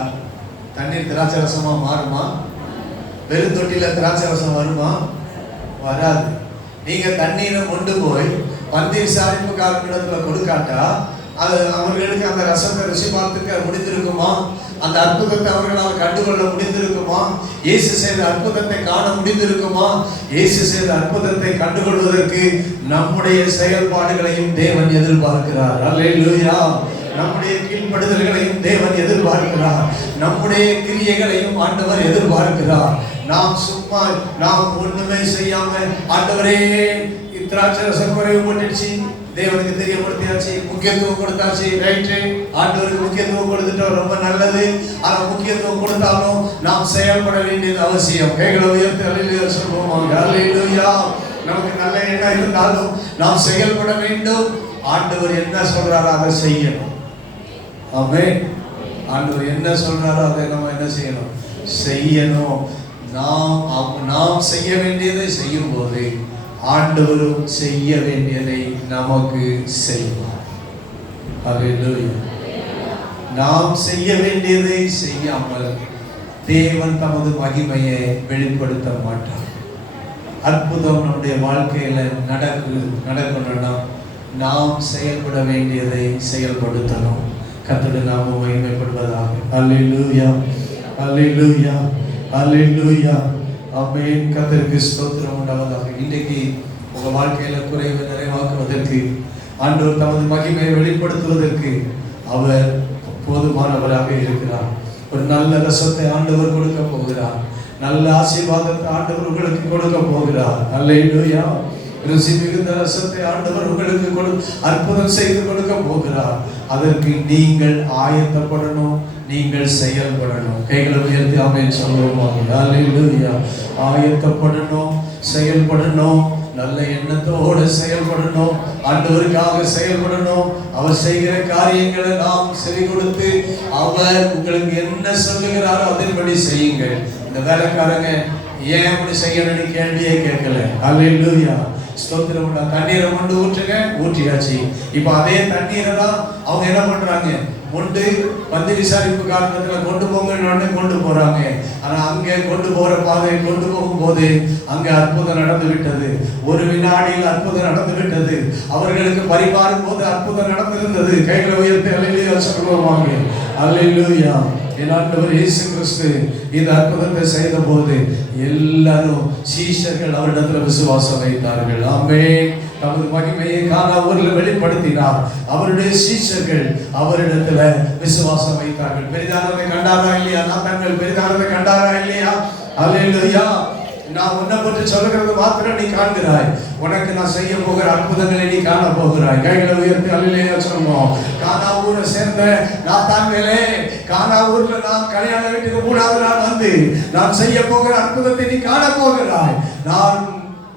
தண்ணீர் திராட்சை ரசமா மாறுமா? வெறும் தொட்டில திராட்சை ரசம் வருமா? வராது. நீங்க தண்ணீரை கொண்டு போய் பந்தி விசாரிப்புக்காரர்களிடத்துல கொடுக்காட்டா அது அவர்களுக்கு அந்த ரசத்தை ருசி பார்த்துக்க முடிந்திருக்குமா? அந்த அற்புதத்தை அவர்களால் கண்டுகொள்ள முடிந்திருக்குமா? இயேசு செய்த அற்புதத்தை காண முடிந்திருக்குமா? இயேசு செய்த அற்புதத்தை கண்டுகொள்வதற்கு நம்முடைய செயல்பாடுகளையும் தேவன் எதிர்பார்க்கிறார். அல்லேலூயா. நம்முடைய கீழ்ப்படுதல்களையும் தேவன் எதிர்பார்க்கிறார். நம்முடைய கிரியைகளையும் ஆண்டவர் எதிர்பார்க்கிறார். நாம் ஒண்ணுமே செய்யாம ஆண்டவரே திராட்சை ரசம் குறைவு போட்டுடுச்சு, தேவனுக்கு தெரியப்படுத்தியாச்சு, முக்கியத்துவம் கொடுத்தாச்சு, ரைட்டு, ஆண்டவருக்கு முக்கியத்துவம் கொடுத்துட்டோம், ரொம்ப நல்லது. ஆனா முக்கியத்துவம் கொடுத்தாலும் நாம் செயல்பட வேண்டியது அவசியம். கைகளை உயர்த்தி அல்லேலூயா சொல்லுவோம். அல்லேலூயா. நமக்கு நல்ல எண்ணம் இருந்தாலும் நாம் செயல்பட வேண்டும். ஆண்டவர் என்ன சொல்றாரோ அதை செய்யணும். ஆமென். ஆண்டவர் என்ன சொல்றாரோ அதை நம்ம என்ன செய்யணும்? செய்யணும். நாம் செய்ய வேண்டியதை செய்யும் போது ஆண்டவரும் செய்ய வேண்டியதை நமக்கு செய்வார். அல்லேலூயா. நாம் செய்ய வேண்டியதை செய்யாமல் தேவன் தமது மகிமையை வெளிப்படுத்த மாட்டார். அற்புதம் நம்முடைய வாழ்க்கையில நடக்கணும்னா நாம் செயல்பட வேண்டியதை செயல்படுத்தணும். கர்த்தருடைய நாமம் மகிமைப்படுவதாக. அல்லேலூயா, அல்லேலூயா, அல்லேலூயா. ஆமென். கர்த்தருக்கு ஸ்தோத்திரம் உண்டாவதாக. இன்றைக்கு உங்க வாழ்க்கையில குறைவை நிறைவாக்குவதற்கு, ஆண்டவர் தமது மகிமையை வெளிப்படுத்துவதற்கு அவர் போதுமானவராக இருக்கிறார். ஒரு நல்ல ரசத்தை ஆண்டவர் கொடுக்க போகிறார். நல்ல ஆசீர்வாதத்தை ஆண்டவர் உங்களுக்கு கொடுக்க போகிறார். அல்லேலூயா. ருசி மிகுந்த ரசத்தை ஆண்டவர் உங்களுக்கு அற்புதம் செய்து கொடுக்க போகிறார். அதற்கு நீங்கள் ஆயத்தப்படணும், நீங்கள் செயல்படணும். கைகளை உயர்த்தி ஆமென் சொல்லுவோம். அல்லேலூயா. ஆயத்தப்படணும், செயல்படணும், நல்ல எண்ணத்தோடு செயல்படணும், ஆண்டவருக்காக செயல்படணும். அவர் செய்கிற காரியங்களை நாம் செவி கொடுத்து அவர் உங்களுக்கு என்ன சொல்லுகிறாரோ அதன்படி செய்யுங்கள். இந்த வேலைக்காரங்க ஏன் அப்படி செய்யணும்னு கேள்வியே கேட்கல. அல்லேலூயா. ஸ்தோத்திரம். தண்ணீரை கொண்டு ஊற்றுங்க, ஊற்றியாச்சு. இப்ப அதே தண்ணீரை தான் அவங்க என்ன பண்றாங்க, கொண்டு பந்தி விசாரிப்பு காரணத்துல கொண்டு போங்கன்னு கொண்டு போறாங்க. ஆனா அங்க கொண்டு போற பாதையை கொண்டு போகும்போது அங்க அற்புதம் நடந்து விட்டது. ஒரு வினாடியில் அற்புதம் நடந்து விட்டது. அவர்களுக்கு பரிமாறும் போது அற்புதம் நடந்திருந்தது. கைகளை உயர்த்தி அல்லேலூயா சொல்லுவாங்க. அல்லேலூயா. என் ஆண்டவர் இயேசு கிறிஸ்து இந்த அற்புதத்தை செய்த போது எல்லாரும் சீஷர்கள் அவரிடத்துல விசுவாசம் வைத்தார்கள். ஆமென். தமது மகிமையை கானாவூரில் வெளிப்படுத்தினார். அவருடைய சீஷர்கள் அவரிடத்துல விசுவாசம் வைத்தார்கள். பெரிதானதை கண்டாரா இல்லையா? நாத்தான்கள் பெரிதானதை கண்டாரா இல்லையா? அல்லேலூயா. நான் உன்னை பற்றி சொல்லுகிறது மாத்திரம் நீ காண்கிறாய். உனக்கு நான் செய்ய போகிற அற்புதங்களை நீ காண போகிறாய். கைகளை உயர்த்தி அல்லேலூயா சொல்லுவோம். கானாவூரை சேர்ந்த நாத்தான்களே, கானாவூர்ல நான் கல்யாண வீட்டுக்கு கூடாது நான் வந்து நான் செய்ய போகிற அற்புதத்தை நீ காண போகிறாய்.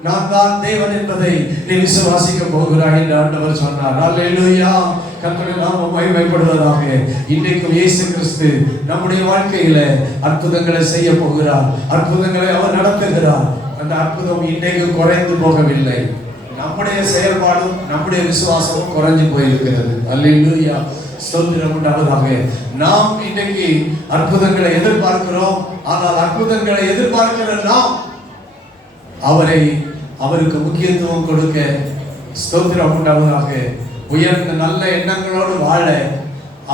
நான் தான் தேவன் என்பதை நீ விசுவாசிக்க போகிறாய் என்று ஆண்டவர் சொன்னார். அல்லேலூயா. கர்த்தருடைய நாமம் மகிமைப்படுவதாக. இன்றைக்கும் இயேசு கிறிஸ்து நம்முடைய வாழ்க்கையில அற்புதங்களை செய்ய போகிறார். அற்புதங்களை அவர் நடத்துகிறார். அந்த அற்புதம் இன்றைக்கு குறைந்து போகவில்லை. நம்முடைய செயல்பாடும் நம்முடைய விசுவாசமும் குறைஞ்சு போயிருக்கிறது. அல்லேலூயா. ஸ்தோத்திரம் உண்டாவதாக. நாம் இன்றைக்கு அற்புதங்களை எதிர்பார்க்கிறோம். ஆனால் அற்புதங்களை எதிர்பார்க்கிற நாம் அவருக்கு முக்கியத்துவம் கொடுக்க, ஸ்தோத்திரம் உண்டாவதாக, உயர்ந்த நல்ல எண்ணங்களோடு வாழ,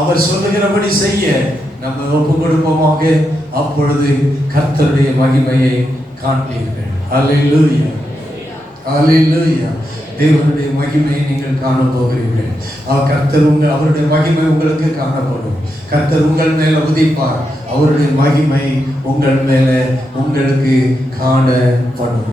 அவர் சொல்லுகிறபடி செய்ய நம்ம ஒப்பு கொடுப்போமாக. அப்பொழுது கர்த்தருடைய மகிமையை காண்பீர்கள். அல்லேலூயா, அல்லேலூயா. தேவனுடைய மகிமையை நீங்கள் காண போகிறீர்கள். கர்த்தர் அவருடைய மகிமை உங்களுக்கு காணப்படும். கர்த்தர் உங்கள் மேல உதிப்பார். அவருடைய மகிமை உங்கள் மேல உங்களுக்கு காணப்படும்.